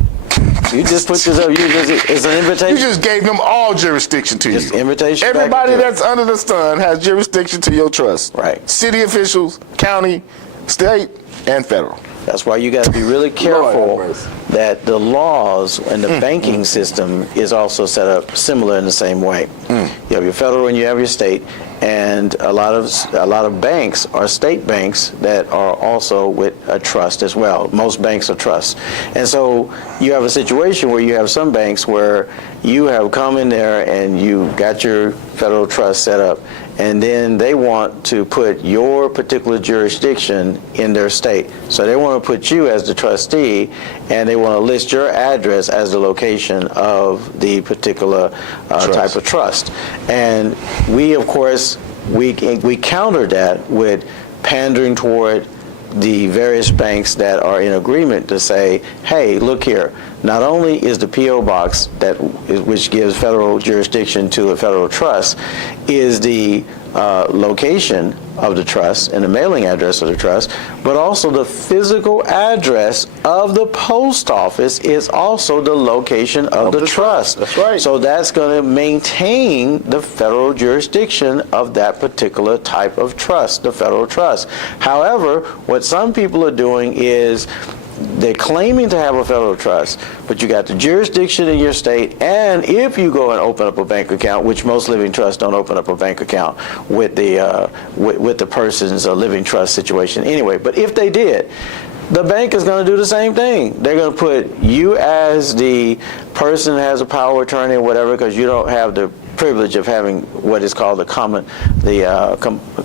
You just put yourself, it's an invitation. You just gave them all jurisdiction to Just you. invitation. Everybody that's under the sun has jurisdiction to your trust. Right. City officials, county, state, and federal. That's why you got to be really careful that the laws and the banking system is also set up similar in the same way. You have your federal and you have your state, and a lot of banks are state banks that are also with a trust as well. Most banks are trusts, and so you have a situation where you have some banks where you have come in there and you got your federal trust set up, and then they want to put your particular jurisdiction in their state. So they want to put you as the trustee, and they want to list your address as the location of the particular type of trust. And we, of course, we counter that with pandering toward the various banks that are in agreement to say, hey, look here, not only is the P.O. box which gives federal jurisdiction to a federal trust, is the location of the trust and the mailing address of the trust, but also the physical address of the post office is also the location of the trust. That's right. So that's going to maintain the federal jurisdiction of that particular type of trust, the federal trust. However, what some people are doing is they're claiming to have a federal trust, but you got the jurisdiction in your state, and if you go and open up a bank account, which most living trusts don't open up a bank account with the person's living trust situation anyway, but if they did, the bank is going to do the same thing. They're going to put you as the person that has a power of attorney or whatever, because you don't have the privilege of having what is called the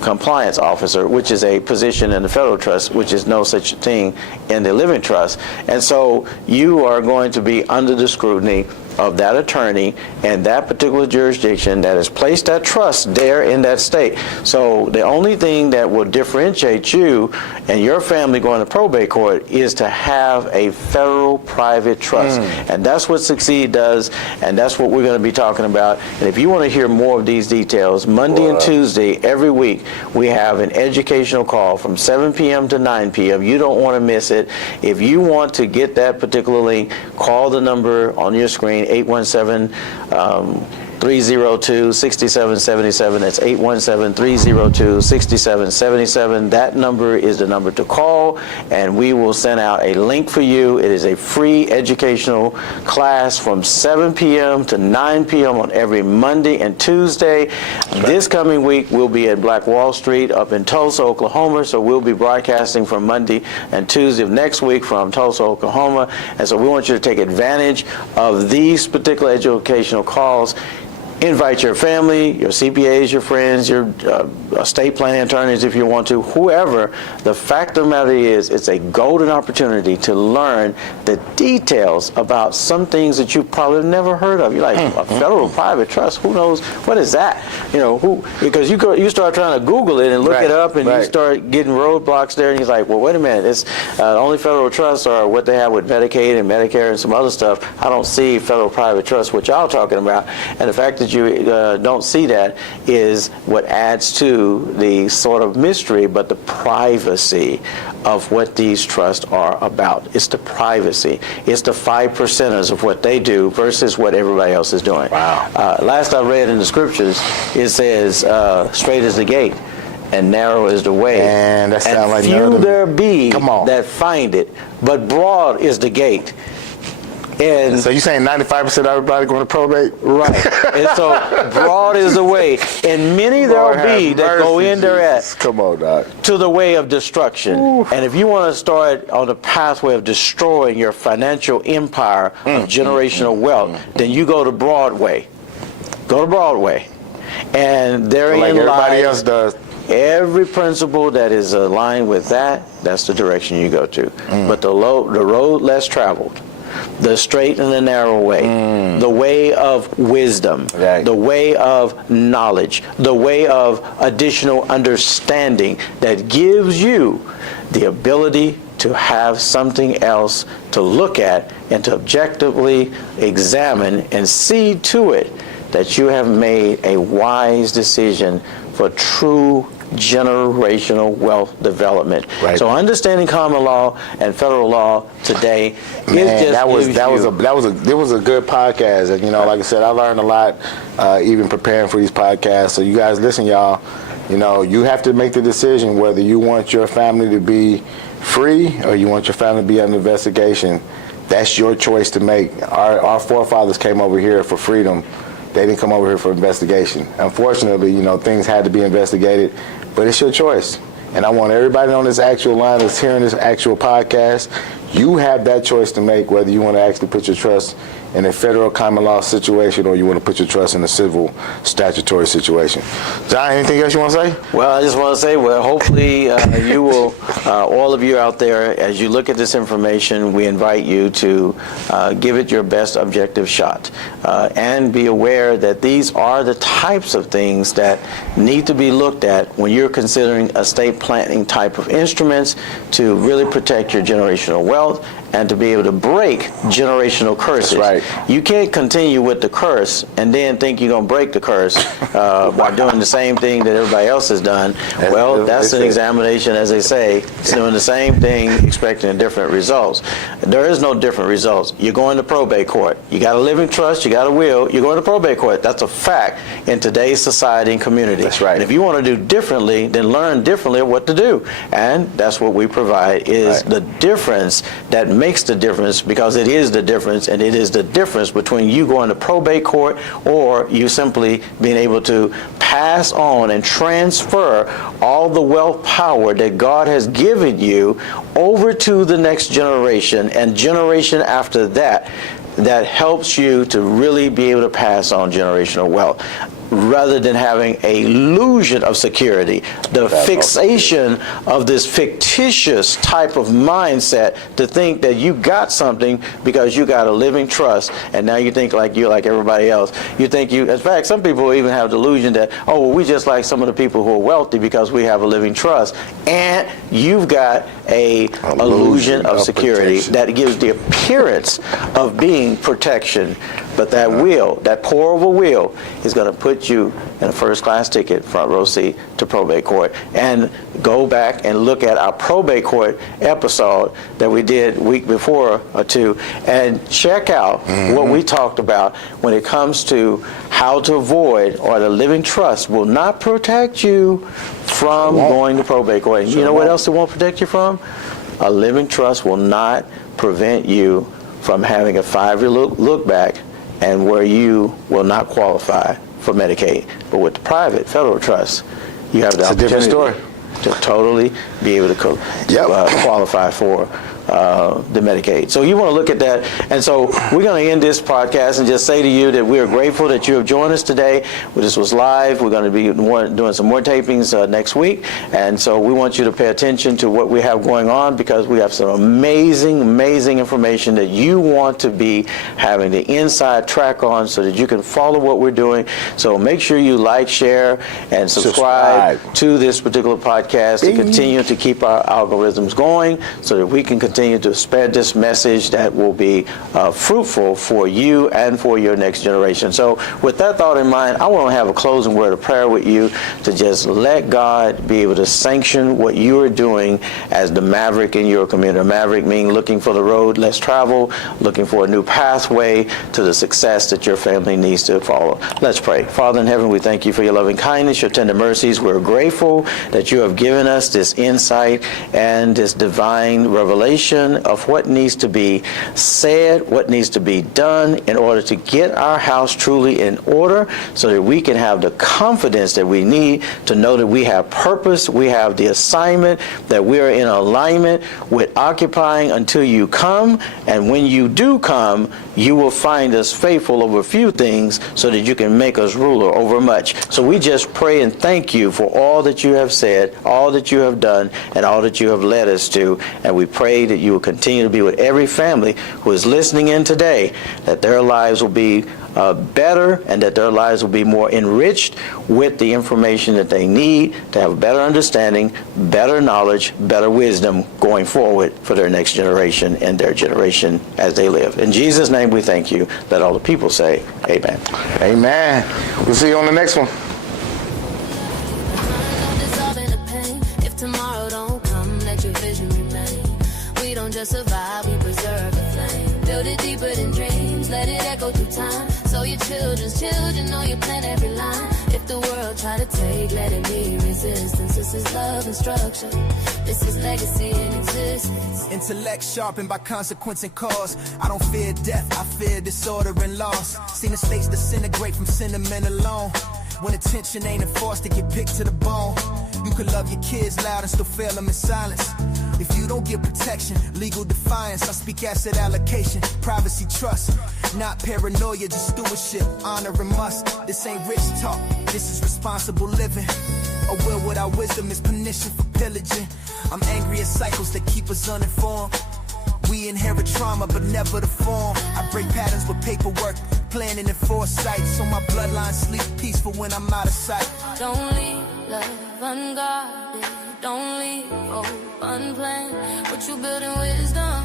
compliance officer, which is a position in the federal trust, which is no such thing in the living trust. And so you are going to be under the scrutiny of that attorney and that particular jurisdiction that has placed that trust there in that state. So the only thing that will differentiate you and your family going to probate court is to have a federal private trust. And that's what Succeed does, and that's what we're going to be talking about. And if you want to hear more of these details, Monday and Tuesday every week we have an educational call from 7 p.m. to 9 p.m. You don't want to miss it. If you want to get that particular link, call the number on your screen, 817-302-6777. That's 817-302-6777. That number is the number to call, and we will send out a link for you. It is a free educational class from 7 p.m. to 9 p.m. on every Monday and Tuesday. This coming week, we'll be at Black Wall Street up in Tulsa, Oklahoma, so we'll be broadcasting from Monday and Tuesday of next week from Tulsa, Oklahoma. And so we want you to take advantage of these particular educational calls. Invite your family, your CPAs, your friends, your estate planning attorneys if you want to, whoever. The fact of the matter is, it's a golden opportunity to learn the details about some things that you probably never heard of. You're like, a federal private trust, who knows, what is that? You know, because you start trying to Google it and look it up, and you start getting roadblocks there, and you're like, well, wait a minute, it's only federal trusts are what they have with Medicaid and Medicare and some other stuff. I don't see federal private trusts, which y'all talking about, and the fact that you don't see that is what adds to the sort of mystery, but the privacy of what these trusts are about. It's the privacy. It's the 5%ers of what they do versus what everybody else is doing. Wow. Last I read in the scriptures, it says, straight is the gate and narrow is the way, and that sounds like few there be that find it, but broad is the gate. And so you're saying 95% of everybody going to probate? Right. And so broad is the way. And many there will be that go in there to the way of destruction. Ooh. And if you want to start on the pathway of destroying your financial empire of generational wealth, then you go to Broadway. Go to Broadway. And therein like everybody else does. Every principle that is aligned with that, that's the direction you go to. But the road less traveled, the straight and the narrow way, the way of wisdom, the way of knowledge, the way of additional understanding that gives you the ability to have something else to look at and to objectively examine and see to it that you have made a wise decision for true generational wealth development. Right. So understanding common law and federal law today, that was a good podcast. And like I said, I learned a lot even preparing for these podcasts. So you guys listen, y'all. You have to make the decision whether you want your family to be free or you want your family to be under investigation. That's your choice to make. Our forefathers came over here for freedom. They didn't come over here for investigation. Unfortunately, things had to be investigated, but it's your choice. And I want everybody on this actual line that's hearing this actual podcast, you have that choice to make whether you want to actually put your trust in a federal common law situation or you want to put your trust in a civil statutory situation. John, anything else you want to say? Well, I just want to say, hopefully you will, all of you out there, as you look at this information, we invite you to give it your best objective shot and be aware that these are the types of things that need to be looked at when you're considering estate planning type of instruments to really protect your generational wealth and to be able to break generational curses. That's right. You can't continue with the curse and then think you're going to break the curse by doing the same thing that everybody else has done. That's an examination, as they say. It's doing the same thing, expecting different results. There is no different results. You're going to probate court. You got a living trust, you got a will, you're going to probate court. That's a fact in today's society and community. That's right. And if you want to do differently, then learn differently what to do. And that's what we provide is the difference that makes the difference, because it is the difference, and it is the difference between you going to probate court or you simply being able to pass on and transfer all the wealth power that God has given you over to the next generation and generation after that, that helps you to really be able to pass on generational wealth, rather than having an illusion of security, the fixation of this fictitious type of mindset to think that you got something because you got a living trust, and now you think like you're like everybody else. You think in fact, some people even have delusion that, we just like some of the people who are wealthy because we have a living trust. And you've got a illusion of security that gives the appearance of being protection. But that will, that pour over will, is going to put you in a first-class ticket, front row seat to probate court. And go back and look at our probate court episode that we did week before or two, and check out what we talked about when it comes to how to avoid, or the living trust will not protect you from going to probate court. You know what else it won't protect you from? A living trust will not prevent you from having a 5-year look back and where you will not qualify for Medicaid. But with the private federal trust, you have the opportunity to totally be able to qualify for the Medicaid. So you want to look at that. And so we're going to end this podcast and just say to you that we are grateful that you have joined us today. This was live. We're going to be doing some more tapings next week. And so we want you to pay attention to what we have going on, because we have some amazing, amazing information that you want to be having the inside track on so that you can follow what we're doing. So make sure you like, share, and subscribe to this particular podcast to continue to keep our algorithms going so that we can continue to spread this message that will be fruitful for you and for your next generation. So with that thought in mind, I want to have a closing word of prayer with you to just let God be able to sanction what you are doing as the maverick in your community. Maverick meaning looking for the road less traveled, looking for a new pathway to the success that your family needs to follow. Let's pray. Father in heaven, we thank you for your loving kindness, your tender mercies. We're grateful that you have given us this insight and this divine revelation of what needs to be said, what needs to be done in order to get our house truly in order, so that we can have the confidence that we need to know that we have purpose, we have the assignment, that we are in alignment with occupying until you come. And when you do come, you will find us faithful over a few things so that you can make us ruler over much. So we just pray and thank you for all that you have said, all that you have done, and all that you have led us to. And we pray that you will continue to be with every family who is listening in today, that their lives will be better, and that their lives will be more enriched with the information that they need to have a better understanding, better knowledge, better wisdom going forward for their next generation and their generation as they live. In Jesus' name we thank you. Let all the people say amen. Amen. We'll see you on the next one. If tomorrow don't come, let your vision remain. We don't just survive, we preserve the flame. Build it deeper than dreams, let it echo through time. So your children's children know you plan every line. If the world try to take, let it be resistance. This is love and structure. This is legacy in existence. Intellect sharpened by consequence and cause. I don't fear death, I fear disorder and loss. Seen the states disintegrate from sentiment alone. When attention ain't enforced, they get picked to the bone. You can love your kids loud and still fail them in silence. If you don't get protection, legal defiance, I speak asset allocation, privacy trust. Not paranoia, just stewardship, honor and must. This ain't rich talk, this is responsible living. A will without wisdom is pernicious for pillaging. I'm angry at cycles that keep us uninformed. We inherit trauma, but never the form. I break patterns with paperwork, planning and foresight. So my bloodline sleep peaceful when I'm out of sight. Don't leave love unguarded. Don't leave hope unplanned. What you build in wisdom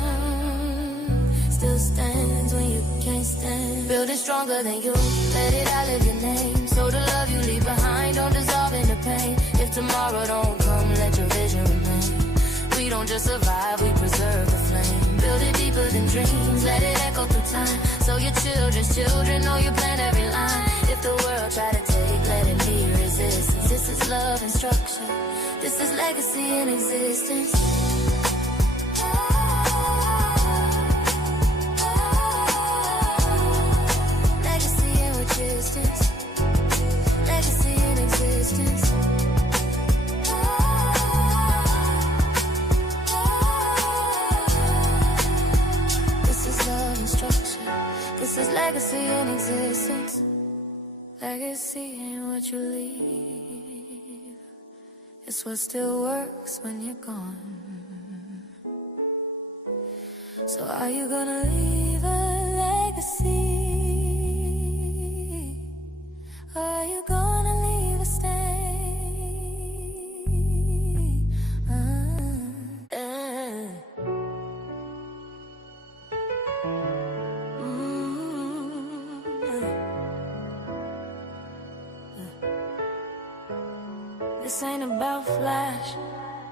still stands when you can't stand. Build it stronger than you. Let it outlive your name. So the love you leave behind don't dissolve into pain. If tomorrow don't come, let your vision remain. We don't just survive, we preserve the flame. Build it deeper than dreams, let it echo through time. So your children's children know you plan every line. If the world try to take, let it be resistance. This is love and structure. This is legacy in existence. Legacy in resistance. Legacy in existence. This is legacy in existence. Legacy ain't what you leave. It's what still works when you're gone. So are you gonna leave a legacy? Or are you gonna leave a stain? This ain't about flash,